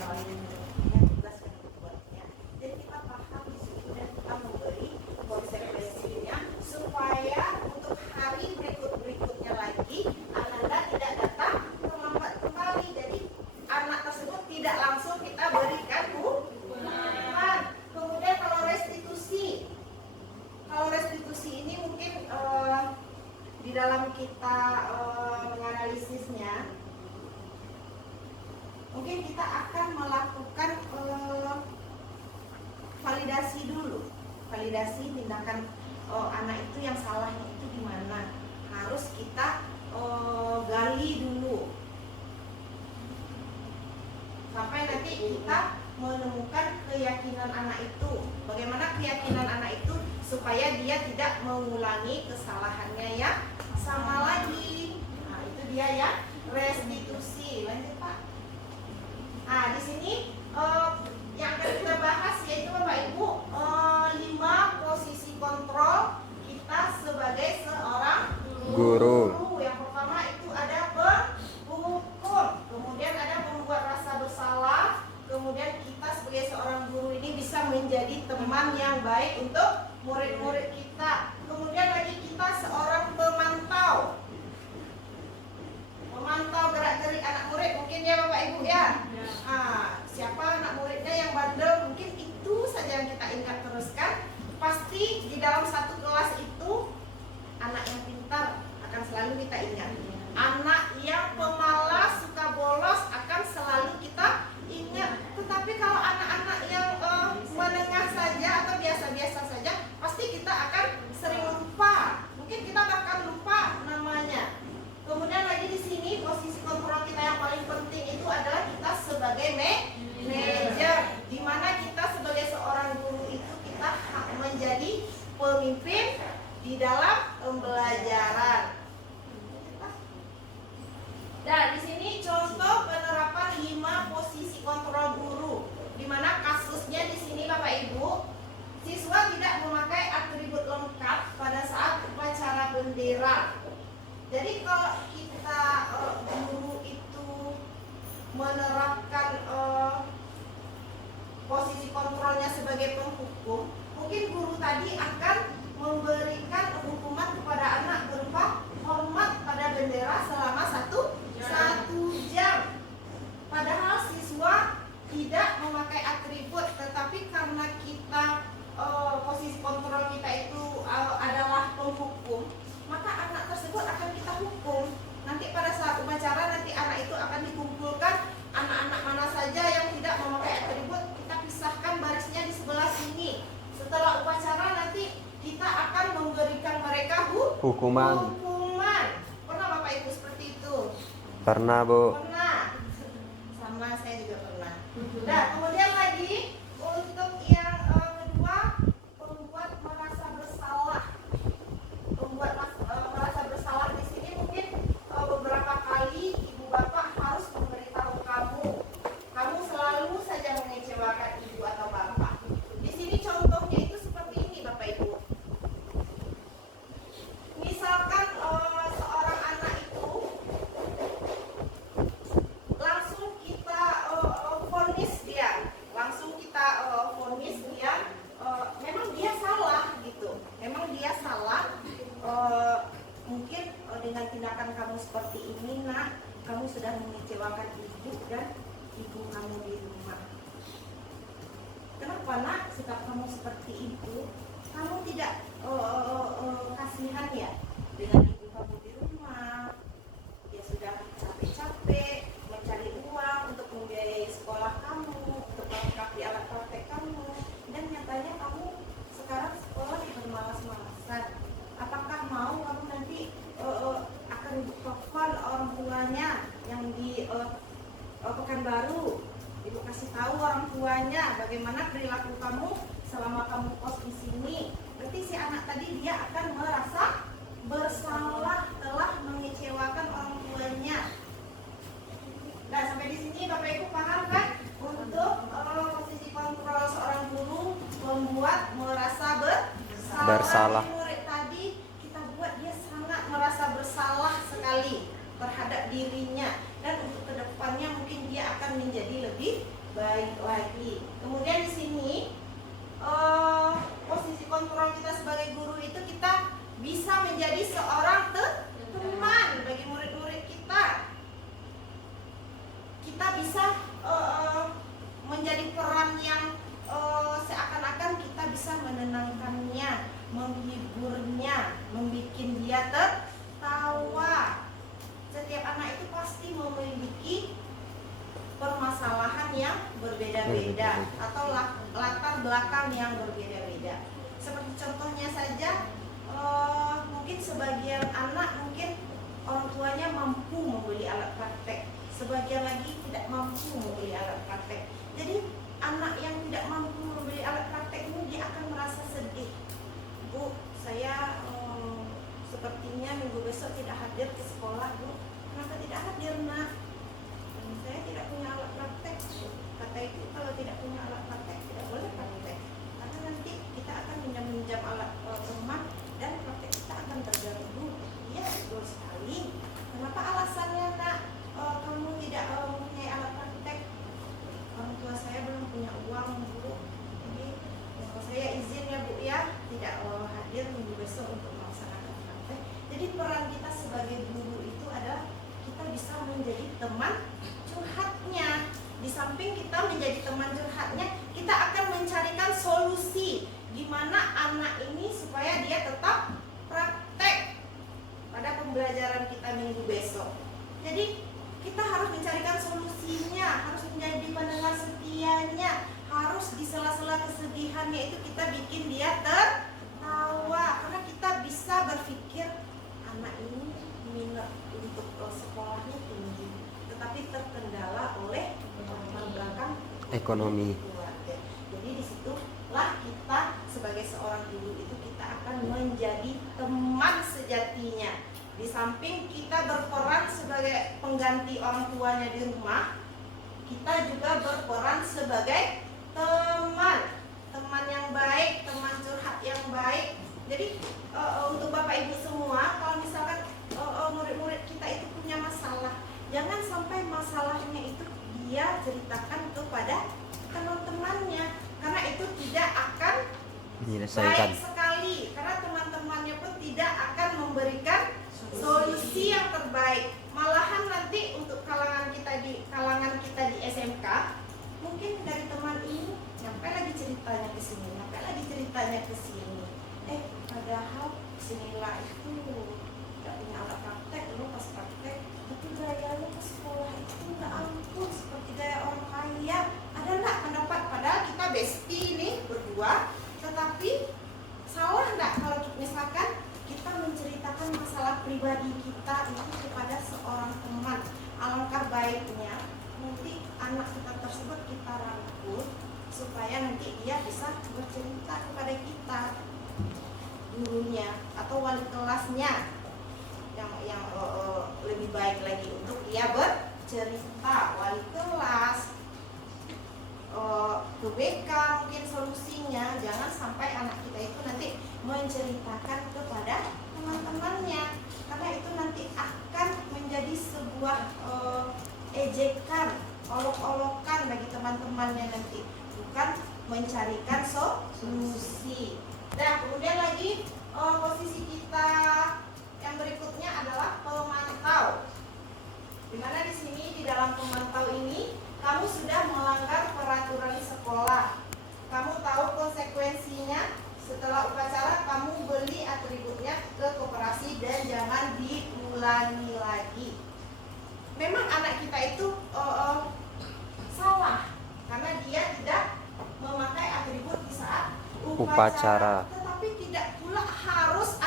terlalu punya tugas yang dibuatnya. Jadi kita paham di situ dan kita memberi konsekuensinya supaya untuk hari berikutnya lagi Ananda tidak datang terlambat kembali. Jadi anak tersebut tidak langsung kita berikan hukuman. Kemudian kalau restitusi ini mungkin di dalam kita menganalisisnya, mungkin kita akan melakukan validasi dulu, validasi tindakan anak itu yang salahnya itu di mana, harus kita gali dulu sampai nanti kita menemukan keyakinan anak itu. Bagaimana keyakinan anak itu supaya dia tidak mengulangi kesalahannya yang sama lagi. Nah, itu dia ya, restitusi. Lanjut Pak. Nah, di sini yang akan kita bahas yaitu Bapak Ibu 5 posisi kontrol kita sebagai seorang guru. Yang pertama itu ada penghukum, kemudian ada membuat rasa bersalah, kemudian kita sebagai seorang guru ini bisa menjadi teman yang baik untuk murid-murid kita. Kemudian lagi kita seorang pemantau, memantau gerak-gerik anak murid, mungkin ya Bapak Ibu ya. Siapa anak muridnya yang bandel, mungkin itu saja yang kita ingat teruskan. Pasti di dalam satu kelas itu anak yang pintar akan selalu kita ingat. Anak yang pemalas, suka bolos akan selalu kita ingat. Tetapi kalau anak-anak yang menengah saja atau biasa-biasa saja, pasti kita akan sering lupa. Mungkin kita bahkan lupa namanya. Kemudian lagi di sini posisi kontrol kita yang paling penting itu adalah kita sebagai manajer, di mana kita sebagai seorang guru itu kita menjadi pemimpin di dalam pembelajaran. Dan di sini contoh penerapan 5 posisi kontrol guru, di mana kasusnya di sini Bapak Ibu, siswa tidak memakai atribut lengkap pada saat upacara bendera. Jadi kalau kita guru itu menerapkan posisi kontrolnya sebagai penghukum, mungkin guru tadi akan memberikan hukuman kepada anak berupa hormat pada bendera selama satu jam. Padahal siswa tidak memakai atribut, tetapi karena kita posisi kontrol kita itu adalah penghukum, maka anak tersebut akan kita hukum. Nanti pada saat upacara nanti anak itu akan dikumpulkan, anak-anak mana saja yang tidak memakai atribut kita pisahkan barisnya di sebelah sini. Setelah upacara nanti kita akan memberikan mereka hukuman. Pernah Bapak Ibu seperti itu? Pernah Bu. Pernah. Sama saya juga pernah. Nah, kemudian lagi untuk yang kedua, membuat merasa bersalah. Merasa bersalah di sini mungkin beberapa kali ibu bapak harus memberitahu kamu selalu saja mengecewakan ibu atau bapak. Di sini contohnya itu seperti ini Bapak Ibu. Misalkan seorang anak itu langsung kita vonis dia, memang dia salah gitu, mungkin dengan tindakan kamu seperti ini nak, kamu sudah mengecewakan ibu dan ibu kamu di rumah. Kenapa nak sikap kamu seperti itu? Kamu tidak kasihan ya dengan ibu kamu di rumah? Dia sudah capek-capek mencari uang untuk membiayai sekolah kamu, untuk melengkapi alat praktek kamu, dan nyatanya kamu sekarang sekolah bermalas-malasan. Apakah mau kamu nanti akan telepon orang tuanya yang di Pekanbaru? Ibu kasih tahu orang tuanya bagaimana perilaku kamu selama kamu kos di sini. Berarti si anak tadi dia akan merasa bersalah telah mengecewakan orang tuanya. bersalah. Murid tadi kita buat dia sangat merasa bersalah sekali terhadap dirinya, dan untuk kedepannya mungkin dia akan menjadi lebih baik lagi. Kemudian di sini posisi kontrol kita sebagai guru itu kita bisa menjadi seorang teman bagi murid-murid kita. Kita bisa menjadi peran yang seakan-akan kita bisa menenangkannya, menghiburnya, membuat dia tertawa. Setiap anak itu pasti memiliki permasalahan yang berbeda-beda atau latar belakang yang berbeda-beda. Seperti contohnya saja, mungkin sebagian anak mungkin orang tuanya mampu membeli alat praktek, sebagian lagi tidak mampu membeli alat praktek. Jadi anak yang tidak mampu membeli alat praktek ini dia akan merasa sedih. Bu, saya sepertinya minggu besok tidak hadir ke sekolah, Bu. Kenapa tidak hadir, Nak? Saya tidak punya alat praktek. Kata ibu kalau tidak punya alat praktek tidak boleh praktek, karena nanti kita akan minjam alat teman dan praktek kita akan terganggu. Iya, betul sekali. Kenapa alasannya, Nak, kamu tidak mempunyai alat praktek? Orang tua saya belum punya uang, Bu. Jadi saya izin ya, Bu, ya, tidak hadir minggu besok untuk melaksanakan praktek. Jadi peran kita sebagai guru itu adalah kita bisa menjadi teman curhatnya. Di samping kita menjadi teman curhatnya, kita akan mencarikan solusi gimana anak ini supaya dia tetap praktek pada pembelajaran kita minggu besok. Jadi kita harus mencarikan solusinya, harus menjadi pendengar setianya, harus di sela-sela kesedihannya itu kita bikin dia tertawa, karena kita bisa berpikir anak ini minat untuk sekolahnya tinggi, tetapi terkendala oleh latar belakang Ekonomi. keluarga. Jadi disitulah kita sebagai seorang guru itu kita akan menjadi teman sejatinya. Di samping kita berperan sebagai pengganti orang tuanya di rumah, kita juga berperan sebagai teman yang baik, teman curhat yang baik. Jadi untuk Bapak Ibu semua, kalau misalkan murid-murid kita itu punya masalah, jangan sampai masalahnya itu dia ceritakan kepada teman-temannya, karena itu tidak akan Menyelesaikan. baik sekali, karena teman-temannya pun tidak akan memberikan solusi yang terbaik. Malahan nanti untuk kalangan kita di SMK, mungkin dari teman ini sampai lagi ceritanya ke sini, sampai lagi ceritanya ke sini. Padahal sinilah itu tidak punya alat praktek, lu pas praktek, tapi gaya lu ke sekolah itu nggak ampun seperti gaya orang kaya. Ada nggak pendapat? Padahal kita bestie ini berdua, tetapi salah nggak kalau misalkan kita menceritakan masalah pribadi kita itu kepada seorang teman? Alangkah baiknya nanti anak kita tersebut kita rangkul supaya nanti dia bisa bercerita kepada kita, gurunya atau wali kelasnya yang lebih baik lagi untuk dia bercerita. Wali kelas, ke BK mungkin solusinya. Jangan sampai anak kita itu nanti menceritakan kepada teman-temannya, karena itu nanti akan menjadi sebuah ejekan, olok-olokan bagi teman-temannya nanti, bukan mencarikan solusi. Dan kemudian lagi posisi kita yang berikutnya adalah pemantau. Dimana di sini di dalam pemantau ini kamu sudah melanggar peraturan sekolah. Kamu tahu konsekuensinya. Setelah upacara kamu beli atributnya ke koperasi dan jangan diulangi lagi. Memang anak kita itu salah karena dia tidak memakai atribut di saat upacara. Tetapi tidak pula harus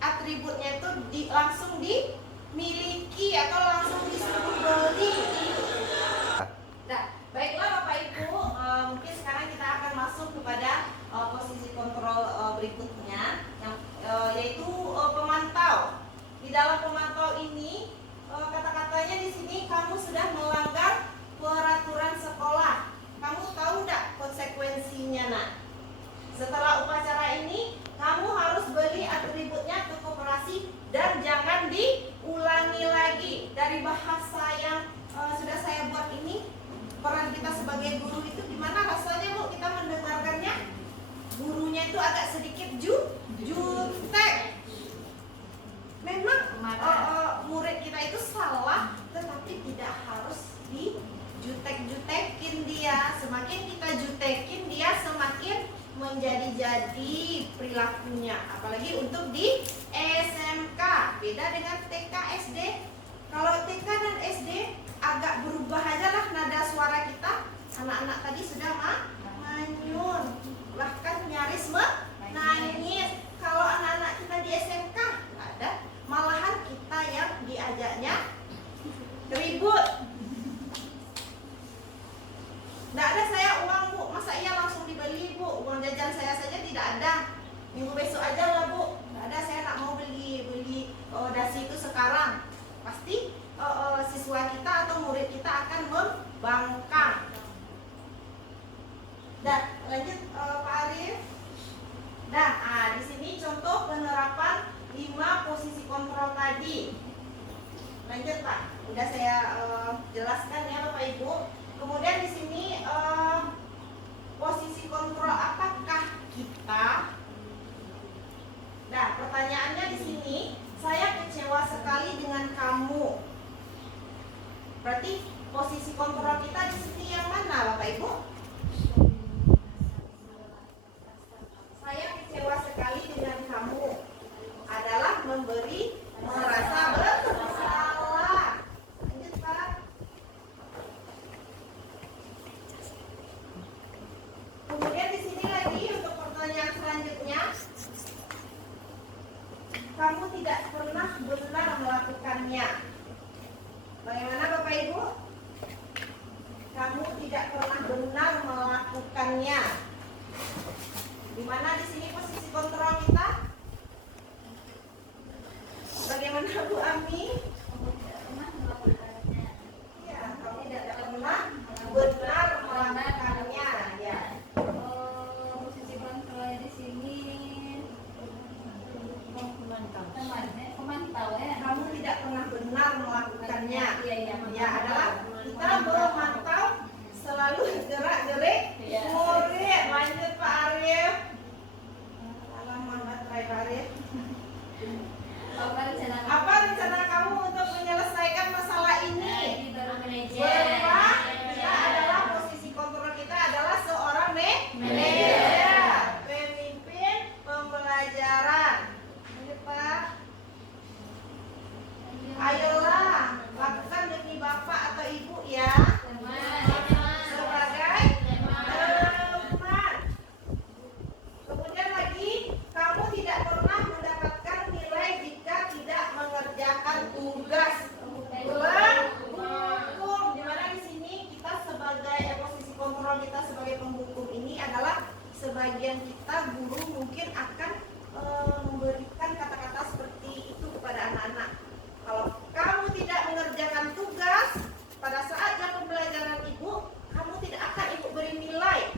atributnya itu langsung dimiliki atau langsung disuruh beli. Nah, baiklah Bapak Ibu, mungkin sekarang kita akan masuk kepada posisi kontrol berikutnya, yaitu pemantau. Di dalam pemantau ini, kata-katanya di sini kamu sudah melanggar peraturan sekolah. Kamu tahu tidak konsekuensinya, Nak? Setelah upacara ini, kita sebagai guru itu gimana rasanya Bu kita mendengarkannya? Gurunya itu agak sedikit jutek. Memang murid kita itu salah, tetapi tidak harus dijutek-jutekin dia. Semakin kita jutekin dia, semakin menjadi-jadi perilakunya. Apalagi untuk di SMK, beda dengan TK SD. Kalau TK dan SD agak berubah aja lah nada suara kita. Anak-anak tadi sudah manyun, bahkan nyaris menangis. Kalau anak-anak kita di SMK nggak ada, malahan kita yang diajaknya ribut. Nggak ada saya uang Bu, masa iya langsung dibeli Bu? Uang jajan saya saja tidak ada. Minggu besok aja lah Bu. Nggak ada, saya nggak mau beli dasi itu sekarang. Pasti siswa kita atau murid kita akan membangkang. Dan lanjut Pak Arif. Nah, di sini contoh penerapan 5 posisi kontrol tadi. Lanjut Pak, udah saya jelaskan ya Bapak Ibu. Kemudian di sini posisi kontrol apakah kita? Nah, pertanyaannya di sini, saya kecewa sekali dengan kamu. Berarti posisi kontrol kita di sini yang mana Bapak Ibu? Saya kecewa sekali dengan kamu adalah memberi merasa bersalah. Lanjut Pak. Kemudian di sini lagi untuk pertanyaan selanjutnya, kamu tidak pernah benar melakukannya. Bagaimana Bapak Ibu? Kamu tidak pernah benar melakukannya. Di mana di sini posisi kontrol kita? Bagaimana Bu Ami? Ya, kamu tidak pernah benar melakukannya. Ya. Posisi kontrolnya di sini pemantau ya. Kamu tidak pernah benar melakukannya. Iya. Ya, adalah kita memantau selalu gerak-gerik murid. Lanjut Pak Arif. Halaman baterai Pak Arif. Apa rencana kamu untuk menyelesaikan masalah ini? Bahwa kita adalah posisi kontrol kita adalah seorang manajer, pemimpin pembelajaran. Lanjut Pak. Ayolah, lakukan demi Bapak atau Ibu ya. Sebagai teman. Kemudian lagi, kamu tidak pernah mendapatkan nilai jika tidak mengerjakan tugas. Pembukum. Dimana di sini kita sebagai posisi kontrol kita sebagai pembukum ini adalah sebagian kita guru mungkin akan memberikan kata-kata seperti itu kepada anak-anak. Kalau kamu tidak mengerjakan tugas pada saat jam pembelajaran Ibu, kamu tidak akan Ibu beri nilai.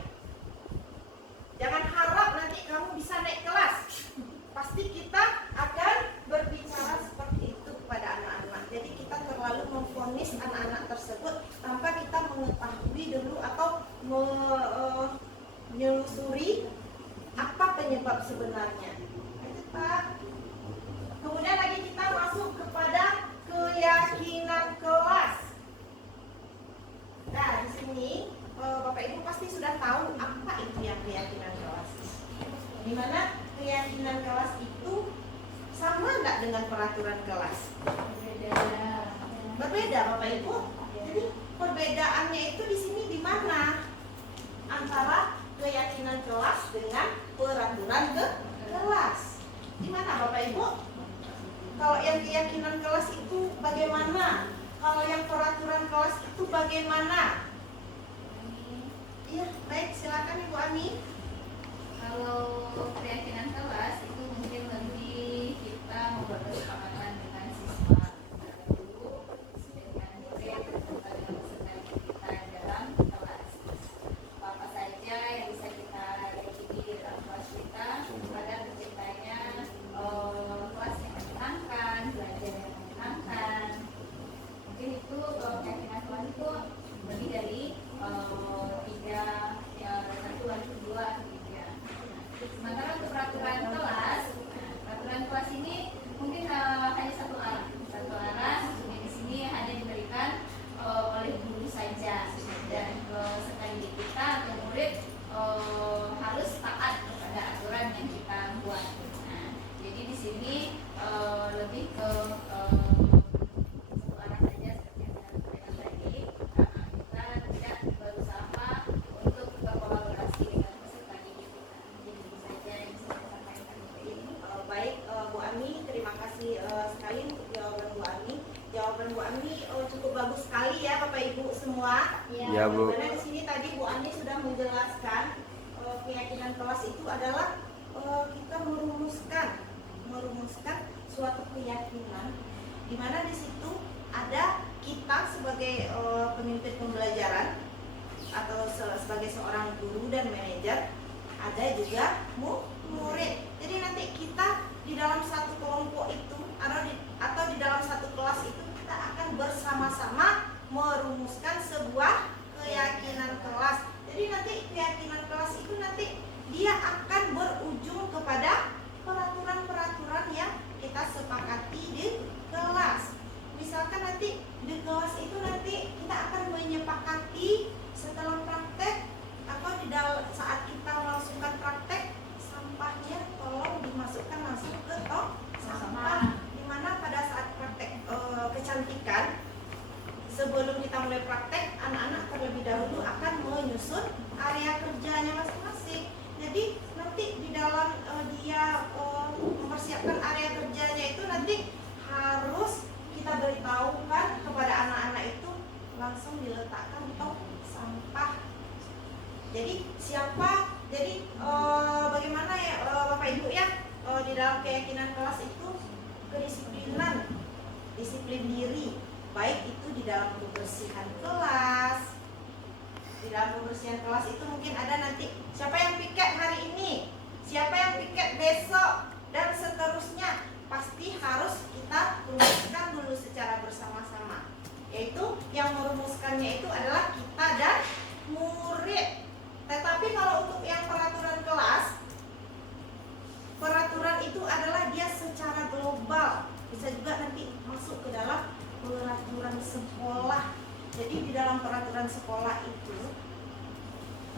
Jangan harap nanti kamu bisa naik kelas. Pasti kita akan berbicara seperti itu kepada anak-anak. Jadi kita terlalu memvonis anak-anak tersebut tanpa kita mengetahui dulu atau menyelusuri apa penyebab sebenarnya. Lanjut Pak. Kemudian lagi kita masuk kepada keyakinan kelas. Nah, di sini Bapak Ibu pasti sudah tahu apa itu yang keyakinan kelas. Di mana keyakinan kelas itu sama enggak dengan peraturan kelas? Berbeda Bapak Ibu. Jadi perbedaannya itu di sini di mana? Antara keyakinan kelas dengan peraturan kelas. Di mana Bapak Ibu? Kalau yang keyakinan kelas itu bagaimana? Kalau yang peraturan kelas itu bagaimana? Iya, baik, silakan Ibu Ani. Kalau keyakinan kelas itu mungkin lebih kita membuat kesepakatan dengan siswa, guru, dengan murid, serta dengan peserta kita dalam kelas. Apa saja yang bisa kita yakini di dalam kelas kita agar terciptanya kelas yang menyenangkan, belajar yang menyenangkan. Mungkin itu keyakinan kelas itu lebih dari tiga, ya satu atau dua atau tiga. Sementara untuk peraturan kelas, peraturan kelas ini mungkin hanya satu arah. Di sini hanya diberikan oleh guru saja, dan sekali kita atau murid harus taat kepada aturan yang kita buat. Nah, jadi di sini lebih ke satu arah saja seperti yang saya sampaikan tadi, karena kita tidak berusaha untuk berkolaborasi dengan peserta didik kita. Jadi itu saja yang bisa saya sampaikan hari ini. Baik, Bu Ami, terima kasih sekali untuk jawaban Bu Ami. Jawaban Bu Ami cukup bagus sekali ya Bapak Ibu semua. Ya, Bu. Karena di sini tadi Bu Ami sudah menjelaskan keyakinan kelas itu adalah kita merumuskan suatu keyakinan di mana di situ ada kita sebagai pemimpin pembelajaran atau sebagai seorang guru dan manajer, ada juga murid. Jadi nanti kita di dalam satu kelompok itu atau di dalam satu kelas itu kita akan bersama-sama merumuskan sebuah keyakinan kelas. Jadi nanti keyakinan kelas itu nanti dia akan berujung kepada peraturan-peraturan yang kita sepakati di kelas. Misalkan nanti di kelas itu nanti kita akan menyepakati setelah praktek atau di dalam saat kita melangsungkan praktek, sampahnya tolong dimasukkan langsung ke tong sampah. Dimana pada saat praktek kecantikan, sebelum kita mulai praktek, anak-anak terlebih dahulu akan menyusun area kerjanya masing-masing. Jadi nanti di dalam dia mempersiapkan area kerjanya itu nanti harus kita beritahukan kepada anak-anak itu langsung diletakkan tong sampah. Jadi bagaimana ya Bapak Ibu ya, di dalam keyakinan kelas itu kedisiplinan, disiplin diri, baik itu di dalam kebersihan kelas. Di dalam kebersihan kelas itu mungkin ada nanti siapa yang piket hari ini, siapa yang piket besok, dan seterusnya. Pasti harus kita rumuskan dulu secara bersama-sama. Yaitu yang merumuskannya itu adalah kita dan murid. Tetapi kalau untuk yang peraturan kelas, peraturan itu adalah dia secara global. Bisa juga nanti masuk ke dalam peraturan sekolah. Jadi di dalam peraturan sekolah itu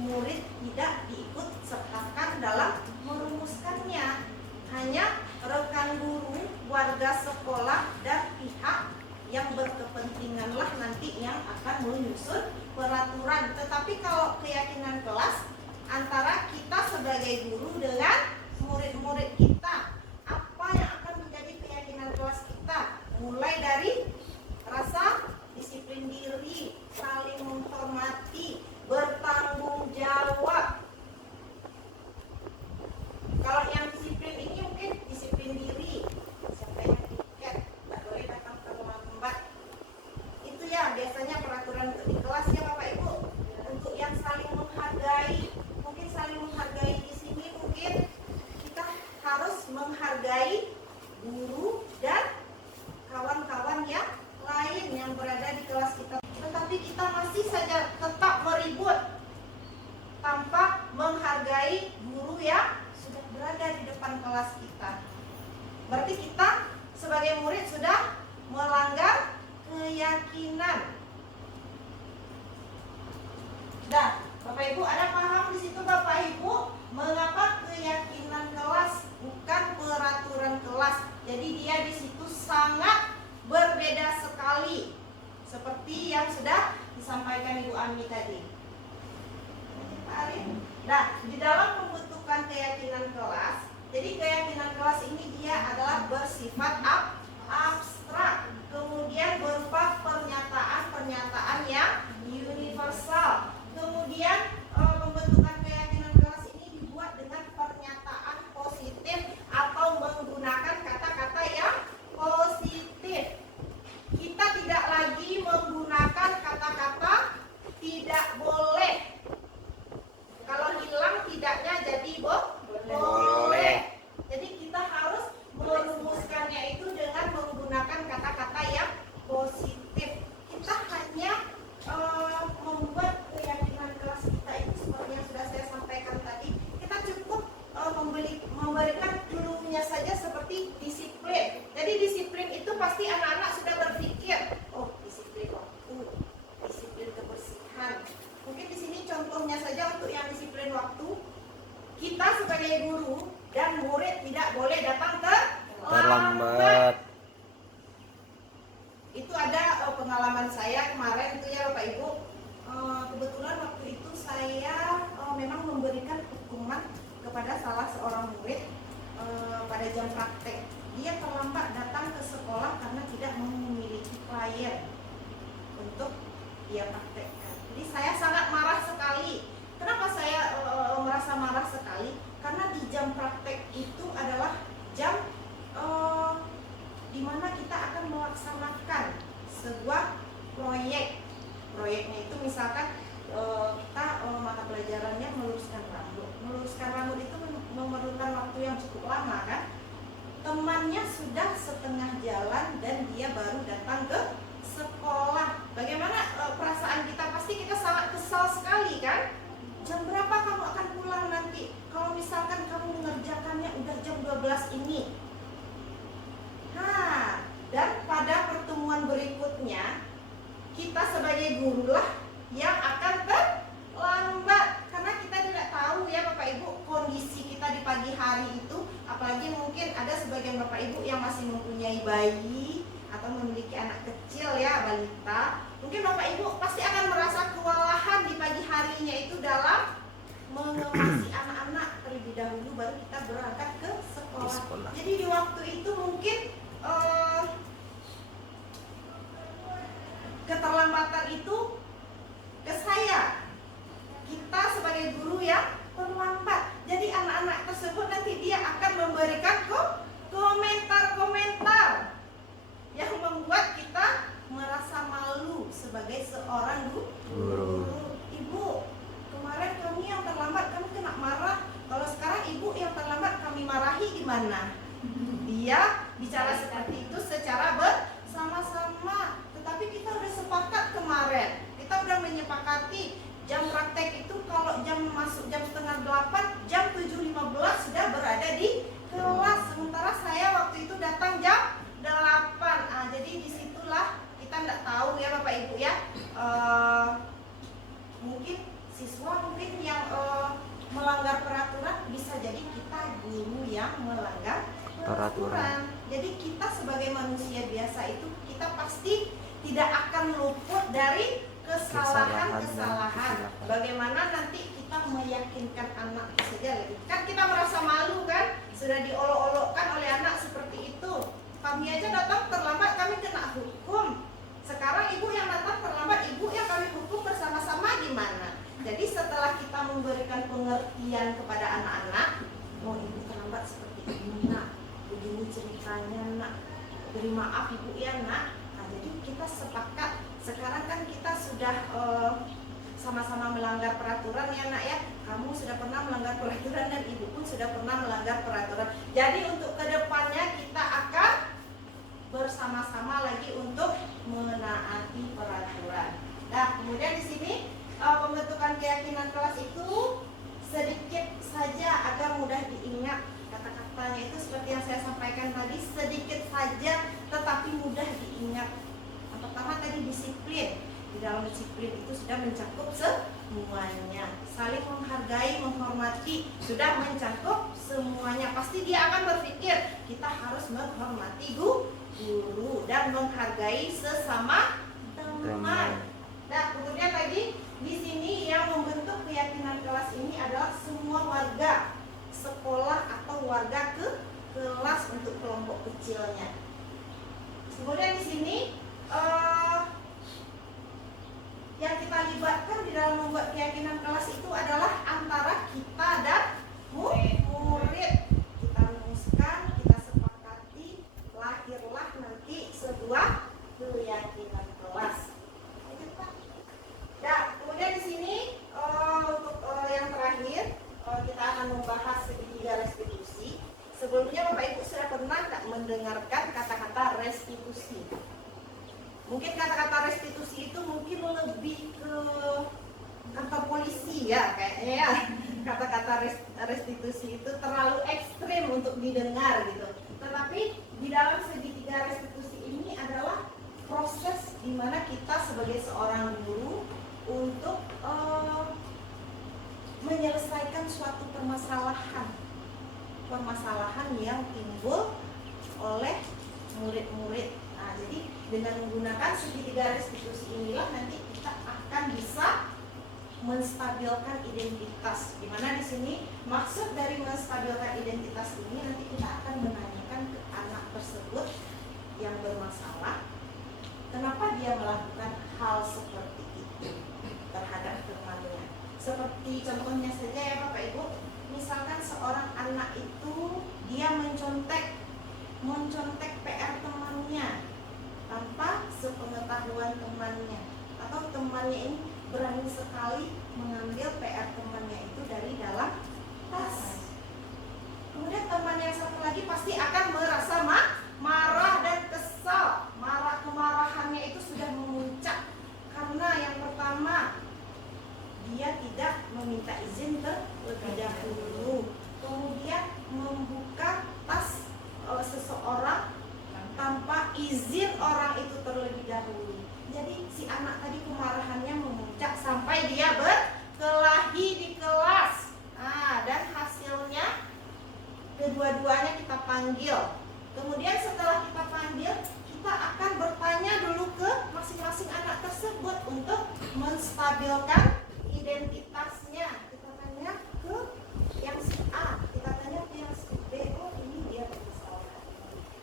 murid tidak diikut sertakan dalam merumuskannya. Hanya rekan guru, warga sekolah, dan pihak yang berkepentinganlah nanti yang akan menyusun peraturan. Tetapi kalau keyakinan kelas antara kita sebagai guru dengan murid-murid kita, apa yang akan menjadi keyakinan kelas kita? Mulai dari rasa disiplin diri, saling menghormati, bertanggung jawab. Kalau yang disiplin ini mungkin disiplin diri, siapa yang tiket, nggak boleh datang terlambat. Itu ya biasanya peraturan di kelas ya Bapak Ibu. Untuk yang saling menghargai, mungkin saling menghargai di sini mungkin kita harus menghargai guru dan kawan-kawan yang lain yang berada di kelas kita. Tetapi kita masih saja tetap meribut tanpa menghargai guru yang sudah berada di depan kelas kita. Berarti kita sebagai murid sudah melanggar keyakinan. Dah, Bapak Ibu ada paham di situ Bapak Ibu mengapa keyakinan kelas bukan peraturan kelas? Jadi dia di situ sangat berbeda sekali. Seperti yang sudah disampaikan Ibu Ami tadi. Pak Arif. Nah, di dalam pembentukan keyakinan kelas, jadi keyakinan kelas ini dia adalah bersifat abstrak, kemudian berupa pernyataan-pernyataan yang universal. Kemudian pembentukan keyakinan kelas ini dibuat dengan pernyataan positif atau menggunakan kata-kata yang positif. Kita tidak lagi menggunakan kata-kata tidak boleh. Kalau hilang tidaknya jadi boleh. Jadi kita harus merumuskannya itu dengan menggunakan kata-kata yang positif. teman saya kemarin itu ya Bapak Ibu, kebetulan waktu itu saya memang memberikan hukuman kepada salah seorang murid pada jam praktek. Dia terlambat datang ke sekolah karena tidak memiliki klien untuk dia praktekkan. Jadi saya sangat marah sekali. Kenapa saya merasa marah sekali? Karena di jam praktek itu adalah jam di mana kita akan melaksanakan sebuah proyek. Proyeknya itu misalkan kita mata pelajarannya meluruskan rambut. Meluruskan rambut itu memerlukan waktu yang cukup lama kan? Temannya sudah setengah jalan dan dia baru datang ke sekolah. Bagaimana perasaan kita? Pasti kita sangat kesal sekali kan? Jam berapa kamu akan pulang nanti? Kalau misalkan kamu mengerjakannya udah jam 12 ini. Dan pada pertemuan berikutnya kita sebagai guru lah yang akan terlambat karena kita tidak tahu ya Bapak Ibu kondisi kita di pagi hari itu, apalagi mungkin ada sebagian Bapak Ibu yang masih mempunyai bayi atau memiliki anak kecil ya, balita. Mungkin Bapak Ibu pasti akan merasa kewalahan di pagi harinya itu dalam mengawasi anak-anak terlebih dahulu baru kita berangkat ke sekolah. Jadi di waktu itu mungkin keterlambatan itu ke saya. Kita sebagai guru yang terlambat. Jadi anak-anak tersebut nanti dia akan memberikan komentar-komentar yang membuat kita merasa malu sebagai seorang guru. Ibu, kemarin kami yang terlambat kami kena marah. Kalau sekarang ibu yang terlambat kami marahi gimana? Dia bicara seperti itu secara bersama-sama. Tetapi kita udah sepakat kemarin. Kita udah menyepakati jam praktek itu kalau jam masuk jam setengah 8, jam 7.15 sudah berada di kelas. Sementara saya waktu itu datang jam 8. Jadi disitulah kita nggak tahu ya Bapak Ibu ya. Mungkin siswa yang melanggar peraturan, bisa jadi kita guru yang melanggar peraturan. Jadi kita sebagai manusia biasa itu kita pasti tidak akan luput dari kesalahan-kesalahan. Bagaimana nanti kita meyakinkan anak saja lagi. Kan kita merasa malu kan, sudah diolok-olokkan oleh anak seperti itu. Kami aja datang terlambat kami kena hukum. Sekarang ibu yang datang terlambat, ibu yang kami hukum bersama-sama gimana? Jadi setelah kita memberikan pengertian kepada anak-anak, oh ibu terlambat seperti ini nak, begini ceritanya nak, beri maaf ibu ya nak. Jadi kita sepakat. Sekarang kan kita sudah sama-sama melanggar peraturan ya nak ya. Kamu sudah pernah melanggar peraturan dan ibu pun sudah pernah melanggar peraturan. Jadi untuk kedepannya kita akan bersama-sama lagi untuk menaati peraturan. Nah kemudian di sini pembentukan keyakinan kelas itu sedikit saja agar mudah diingat. Kata-katanya itu seperti yang saya sampaikan tadi, sedikit saja tetapi mudah diingat. Yang pertama tadi disiplin. Di dalam disiplin itu sudah mencakup semuanya. Saling menghargai, menghormati, sudah mencakup semuanya. Pasti dia akan berpikir kita harus menghormati guru dan menghargai sesama teman. Nah kemudian tadi di sini yang membentuk keyakinan kelas ini adalah semua warga sekolah atau warga ke kelas untuk kelompok kecilnya. Kemudian di sini yang kita libatkan di dalam membuat keyakinan kelas itu adalah antara kita dan murid. Kita rumuskan, kita sepakati, lahirlah nanti sebuah keyakinan kelas. Nah, kemudian di sini untuk yang terakhir kita akan membahas segitiga restitusi. Sebelumnya Bapak Ibu sudah pernah tak mendengarkan kata-kata restitusi? Mungkin kata-kata restitusi itu mungkin lebih ke kantor polisi ya kayaknya ya. Kata-kata restitusi itu terlalu ekstrim untuk didengar gitu. Tetapi di dalam segitiga restitusi ini adalah proses di mana kita sebagai seorang guru untuk menyelesaikan suatu permasalahan yang timbul oleh murid-murid. Nah, jadi Dengan menggunakan segitiga restitusi inilah nanti kita akan bisa menstabilkan identitas. Dimana di sini maksud dari menstabilkan identitas ini nanti kita akan menanyakan ke anak tersebut yang bermasalah, kenapa dia melakukan hal seperti itu terhadap temannya. Seperti contohnya saja ya Bapak Ibu, misalkan seorang anak itu dia mencontek PR temannya tanpa sepengetahuan temannya, atau temannya ini berani sekali mengambil PR temannya itu dari dalam tas. Kemudian teman yang satu lagi pasti akan merasa marah dan kesal. Kemarahannya itu sudah memuncak karena yang pertama, dia tidak meminta izin terlebih dahulu. Kemudian membuka tas seseorang tanpa izin orang itu terlebih dahulu. Jadi si anak tadi kemarahannya memuncak sampai dia berkelahi di kelas. Dan hasilnya kedua-duanya kita panggil. Kemudian setelah kita panggil, kita akan bertanya dulu ke masing-masing anak tersebut untuk menstabilkan identitasnya. Kita tanya ke yang si A, kita tanya ke yang si B. Oh, ini dia bersalah.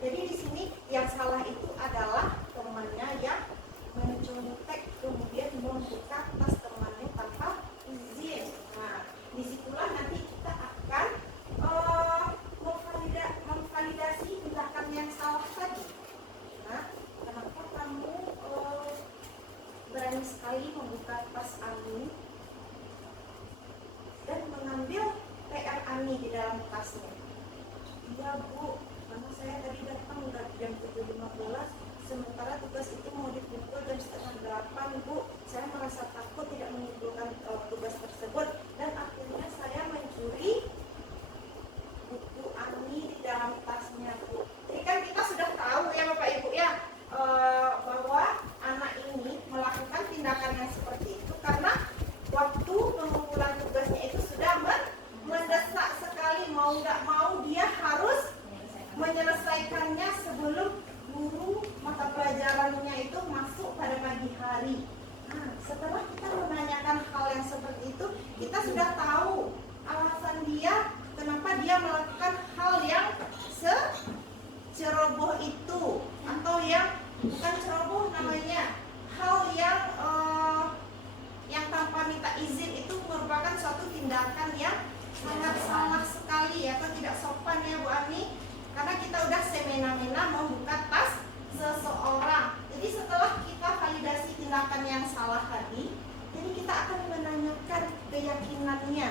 Jadi di sini yang salah itu adalah temannya yang mencontek kemudian membuka tas temannya tanpa izin. Nah, disitulah nanti kita akan memvalidasi tindakan yang salah tadi. Nah, kenapa kamu berani sekali membuka tas Ani dan mengambil PR Ani di dalam tasnya? Iya Bu, karena saya tadi datang udah jam 7.15, sementara tugas itu mau dipukul jam 7:30 Bu. Saya merasa takut tidak mengumpulkan tugas tersebut dan akhirnya saya mencuri buku Ani di dalam tasnya Bu. Jadi kan kita sudah tahu ya Bapak Ibu ya, bahwa anak ini melakukan tindakan yang seperti itu karena waktu pengumpulan tugasnya itu sudah mendesak sekali. Mau nggak mau dia harus menyelesaikannya sebelum guru mata pelajarannya itu masuk pada pagi hari. Nah, setelah kita menanyakan hal yang seperti itu, kita sudah tahu alasan dia kenapa dia melakukan hal yang ceroboh itu, atau yang bukan ceroboh namanya, hal yang tanpa minta izin itu merupakan suatu tindakan yang sangat salah sekali atau tidak sopan ya Bu Ani. Karena kita udah semena-mena membuka tas seseorang. Jadi setelah kita validasi tindakan yang salah tadi, jadi kita akan menanyakan keyakinannya.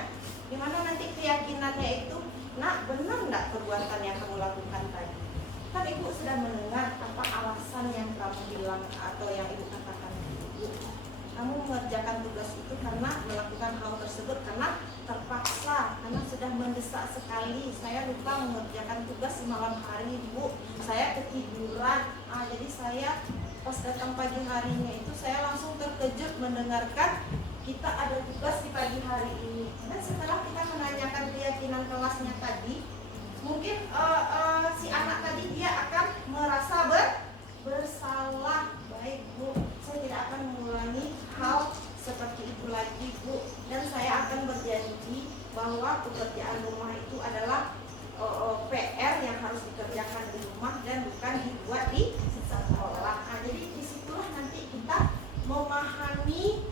Dimana nanti keyakinannya itu, nak benar nggak perbuatan yang kamu lakukan tadi? Kan Ibu sudah mendengar apa alasan yang kamu bilang atau yang Ibu katakan itu. Kamu mengerjakan tugas itu karena melakukan hal tersebut karena terpaksa, karena sudah mendesak sekali. Saya lupa mengerjakan tugas malam hari Bu, saya ketiduran. Jadi saya pas datang pagi harinya itu saya langsung terkejut mendengarkan kita ada tugas di pagi hari ini. Dan setelah kita menanyakan keyakinan kelasnya tadi, mungkin si anak tadi dia akan merasa bersalah. Baik Bu, saya tidak akan mengulangi hal seperti itu lagi Bu, dan saya akan berjanji bahwa pekerjaan rumah itu adalah PR yang harus dikerjakan di rumah dan bukan dibuat di sekolah. Jadi disitulah nanti kita memahami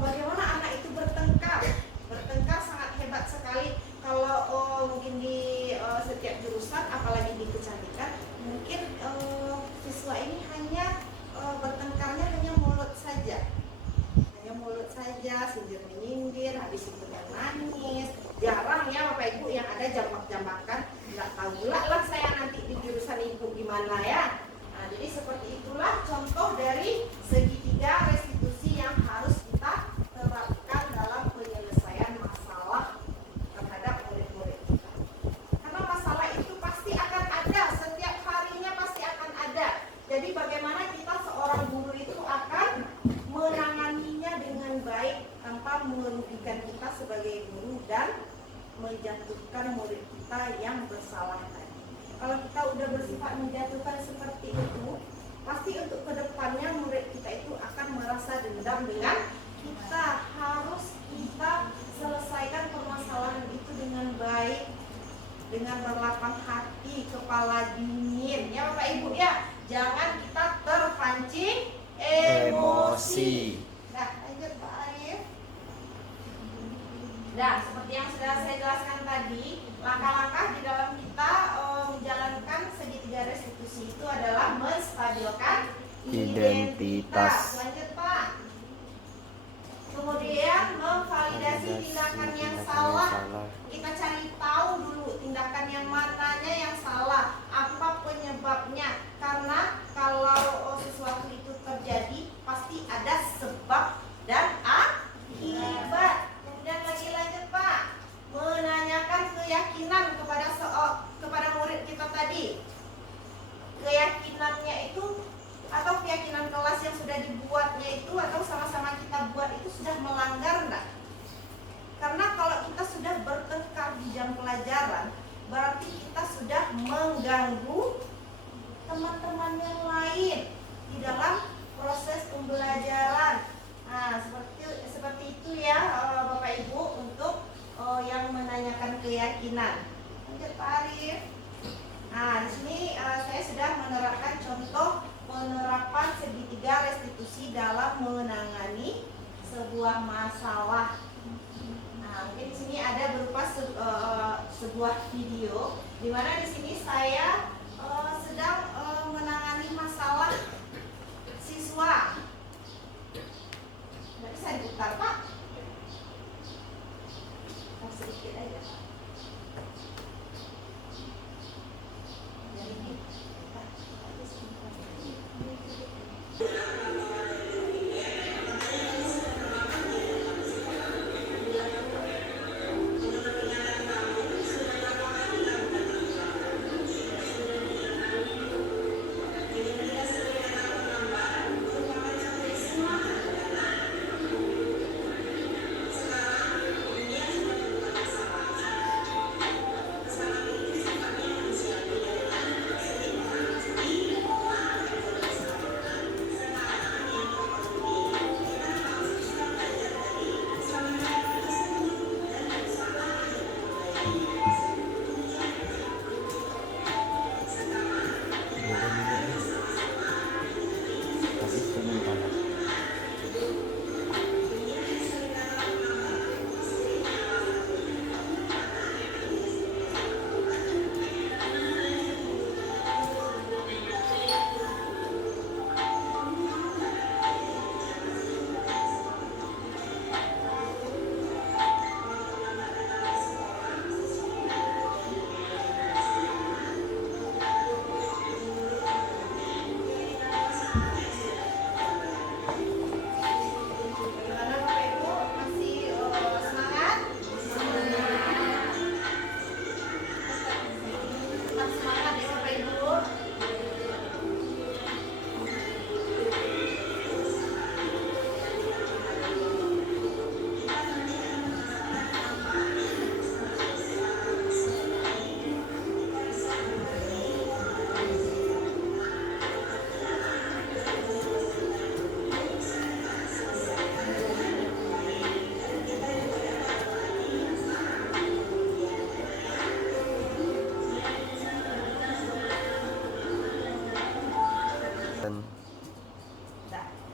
bagaimana anak itu bertengkar sangat hebat sekali. Kalau mungkin di setiap jurusan, apalagi di kecantikan, mungkin siswa ini hanya bertengkarnya hanya mulut saja, sindir menyindir, habis itu nangis. Jarang ya Bapak Ibu yang ada jambak-jambakan. Nggak tahu pula lah saya nanti di jurusan Ibu gimana ya. Nah, jadi seperti itulah contoh dari segitiga restitusi yang harus kita terapkan dalam penyelesaian masalah terhadap murid-murid kita. Karena masalah itu pasti akan ada, setiap harinya pasti akan ada. Jadi bagaimana kita seorang guru itu akan menanganinya dengan baik tanpa merugikan kita sebagai guru dan menjatuhkan murid kita yang bersalah tadi. Kalau kita udah bersifat menjatuhkan seperti itu, pasti untuk kedepannya murid kita itu akan merasa dendam dengan kita. Harus kita selesaikan permasalahan itu dengan baik, dengan berlapang hati, kepala dingin, ya Bapak Ibu ya. Jangan kita terpancing emosi. Nah, lanjut Pak Arif. Nah, seperti yang sudah saya jelaskan tadi, langkah-langkah di dalam kita menjalankan segitiga restitusi itu adalah menstabilkan identitas. Lanjut Pak. Kemudian memvalidasi tindakan yang salah. Kita cari tahu dulu tindakan yang mananya yang salah, apa penyebabnya. Karena kalau sesuatu itu terjadi pasti ada sebab dan akibat. Kemudian lagi lanjut Pak, menanyakan keyakinan kepada murid kita tadi. Keyakinannya itu atau keyakinan kelas yang sudah dibuatnya itu atau sama-sama kita buat itu sudah melanggar enggak? Karena kalau kita sudah bertengkar di jam pelajaran, berarti kita sudah mengganggu teman-teman yang lain di dalam proses pembelajaran. Nah, seperti itu ya Bapak Ibu untuk yang menanyakan keyakinan. Lanjut Pak Arif. Nah, di sini saya sudah menerapkan contoh penerapan segitiga restitusi dalam menangani sebuah masalah. Nah, mungkin di sini ada berupa sebuah video di mana di sini saya sedang menangani masalah siswa. Nggak bisa diputar Pak? Sedikit aja. Jadi ini.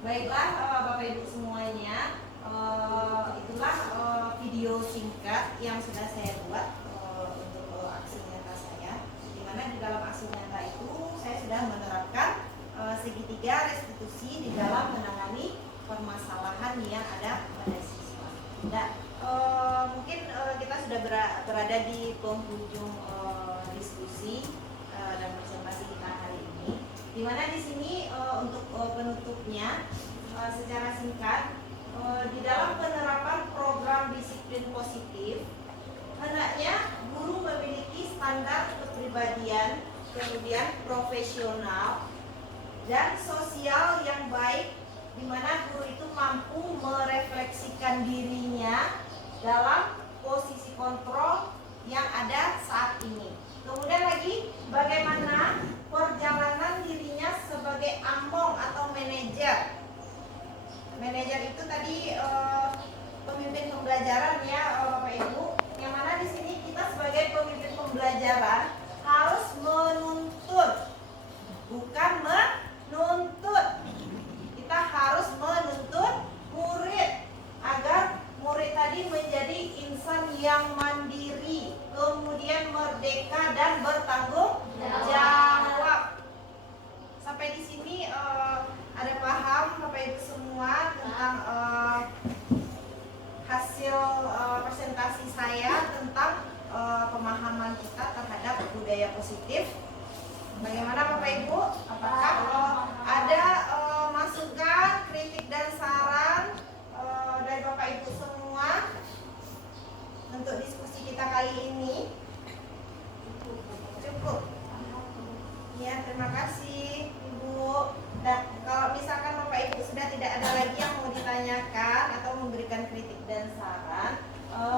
Baiklah Bapak Ibu semuanya, itulah video singkat yang sudah saya buat untuk aksi nyata saya. Dimana di dalam aksi nyata itu saya sudah menerapkan segitiga restitusi di dalam menangani permasalahan yang ada pada siswa. Nah, mungkin kita sudah berada di penghujung diskusi dan presentasi kita hari ini. Dimana di sini untuk penutupnya secara singkat di dalam penerapan program disiplin positif, hendaknya guru memiliki standar kepribadian, kemudian profesional dan sosial yang baik, di mana guru itu mampu merefleksikan dirinya dalam posisi kontrol yang ada saat ini. Kemudian lagi bagaimana perjalanan dirinya sebagai Manajer itu tadi pemimpin pembelajaran ya Bapak Ibu. Yang mana di sini kita sebagai pemimpin pembelajaran harus menuntut, bukan menuntut. Kita harus menuntut murid agar murid tadi menjadi insan yang mandiri, kemudian merdeka dan bertanggung jawab. Sampai di sini ada paham Bapak Ibu semua tentang hasil presentasi saya tentang pemahaman kita terhadap budaya positif. Bagaimana Bapak Ibu? Apakah ada masukan, kritik dan saran dari Bapak Ibu semua untuk diskusi kita kali ini? Cukup. Ya, terima kasih Ibu. Dan kalau misalkan Bapak Ibu sudah tidak ada lagi yang mau ditanyakan atau memberikan kritik dan saran,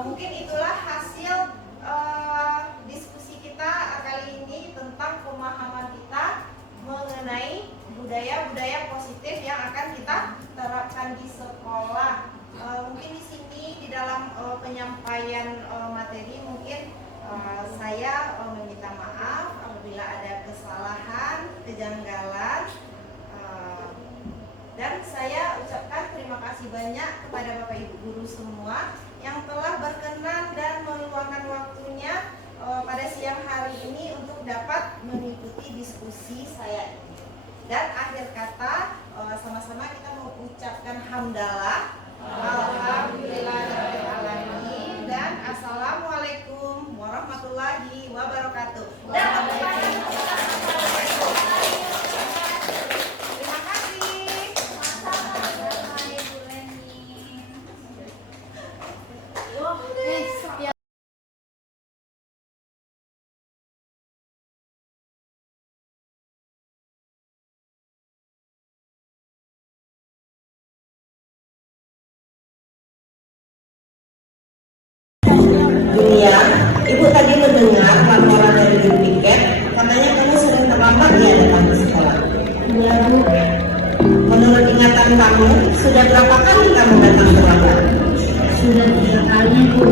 mungkin itulah hasil diskusi kita kali ini tentang pemahaman kita mengenai budaya-budaya positif yang akan kita terapkan di sekolah. Mungkin di sini di dalam penyampaian materi mungkin saya meminta maaf apabila ada kesalahan, kejanggalan, dan saya ucapkan terima kasih banyak kepada Bapak Ibu guru semua yang telah berkenan dan meluangkan waktunya pada siang hari ini untuk dapat mengikuti diskusi saya ini. Dan akhir kata sama-sama kita mengucapkan hamdalah, alhamdulillahirabbil alamin, dan assalamualaikum warahmatullahi wabarakatuh. Dan terima kasih. Dunia, Ibu tadi mendengar laporan dari Bu Piket, katanya kamu sering terlambat ya datang ke sekolah. Iya, Bu. Menurut ingatan kamu, sudah berapa kali kamu datang terlambat? Sudah 3 kali, Bu.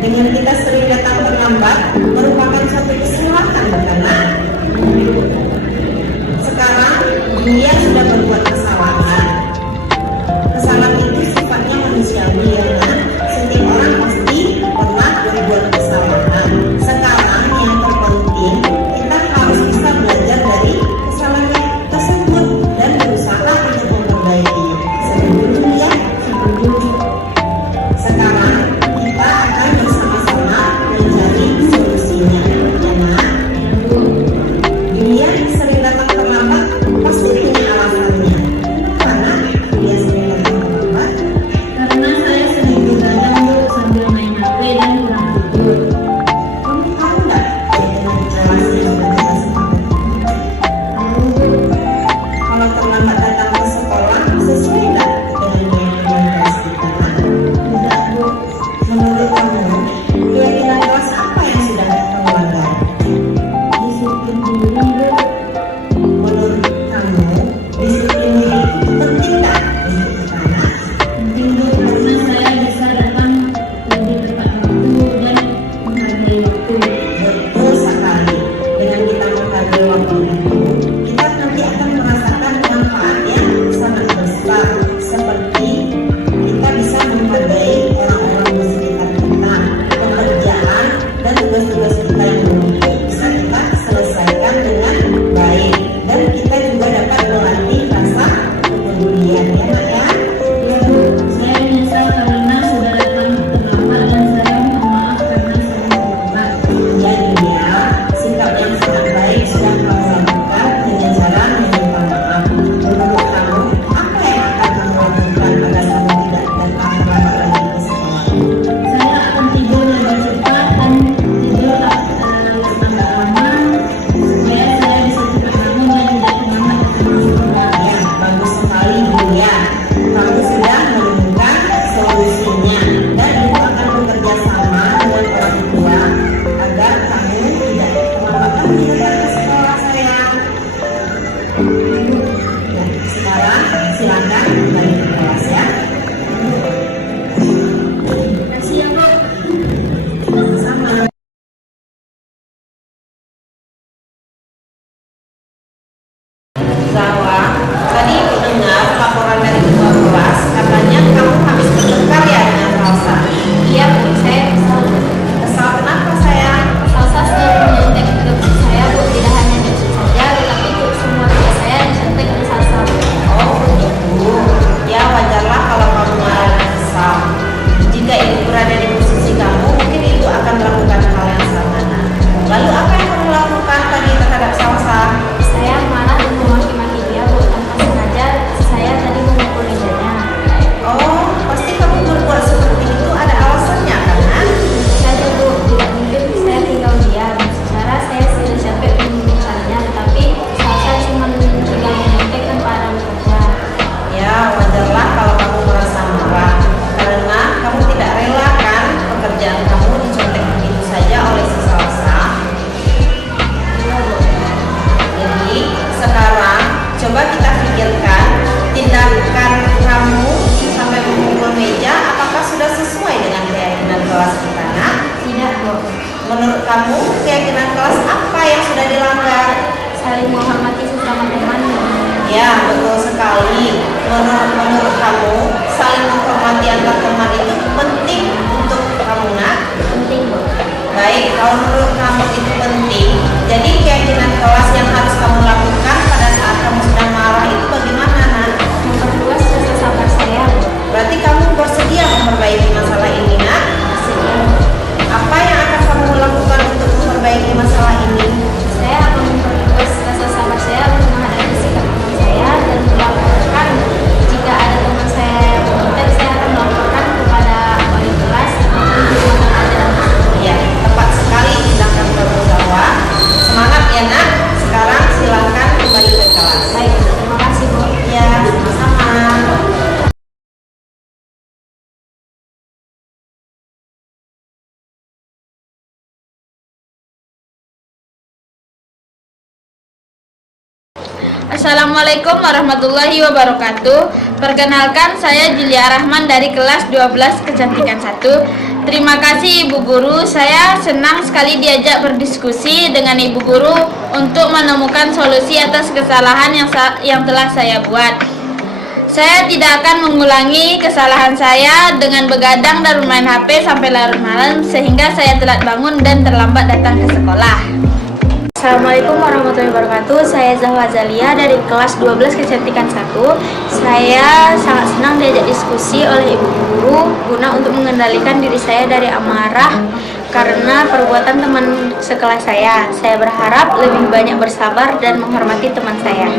Dengan kita sering datang terlambat, merupakan suatu kesalahan, bukan? Sekarang, dunia sudah berbuat kesalahan. Kesalahan itu sifatnya manusiawi, ya kan? Setiap orang pasti pernah berbuat kesalahan. Sekarang yang terpenting kita harus bisa belajar dari kesalahan tersebut dan berusaha untuk memperbaiki. Setuju ya? Setuju. Sekarang kita akan bersama-sama mencari solusinya. Ya, Nak? Dunia sering datang terlambat pasti punya alasannya. diantar teman itu penting untuk kamu, nak? Penting, Bu. Baik, kalau menurut kamu itu penting, jadi keyakinan kelas yang harus kamu lakukan pada saat kamu sedang marah itu bagaimana, nak? Memperluas rasa sabar saya, Bu. Berarti kamu bersedia memperbaiki masalah ini, nak? Bersedia. Apa yang akan kamu lakukan untuk memperbaiki masalah ini? Saya akan memperluas rasa sabar saya untuk menghadapi sikap teman saya dan melaporkan jika ada teman saya yang konten, saya akan melaporkan kepada wali kelas maupun guru mata pelajaran. Ya, tepat sekali tindakan kamu bahwa semangat ya, nak. Sekarang silakan kembali ke kelas. Baik, terima kasih, Bu. Ya, sama-sama. Assalamualaikum warahmatullahi wabarakatuh. Perkenalkan, saya Julia Rahman dari kelas 12 Kecantikan 1. Terima kasih Ibu Guru. Saya senang sekali diajak berdiskusi dengan Ibu Guru untuk menemukan solusi atas kesalahan yang telah saya buat. Saya tidak akan mengulangi kesalahan saya dengan begadang dan bermain HP sampai larut malam sehingga saya telat bangun dan terlambat datang ke sekolah. Assalamualaikum warahmatullahi wabarakatuh. Saya Zahwa Zalia dari kelas 12 Kecantikan 1. Saya sangat senang diajak diskusi oleh Ibu Guru guna untuk mengendalikan diri saya dari amarah karena perbuatan teman sekelas saya. Saya berharap lebih banyak bersabar dan menghormati teman saya.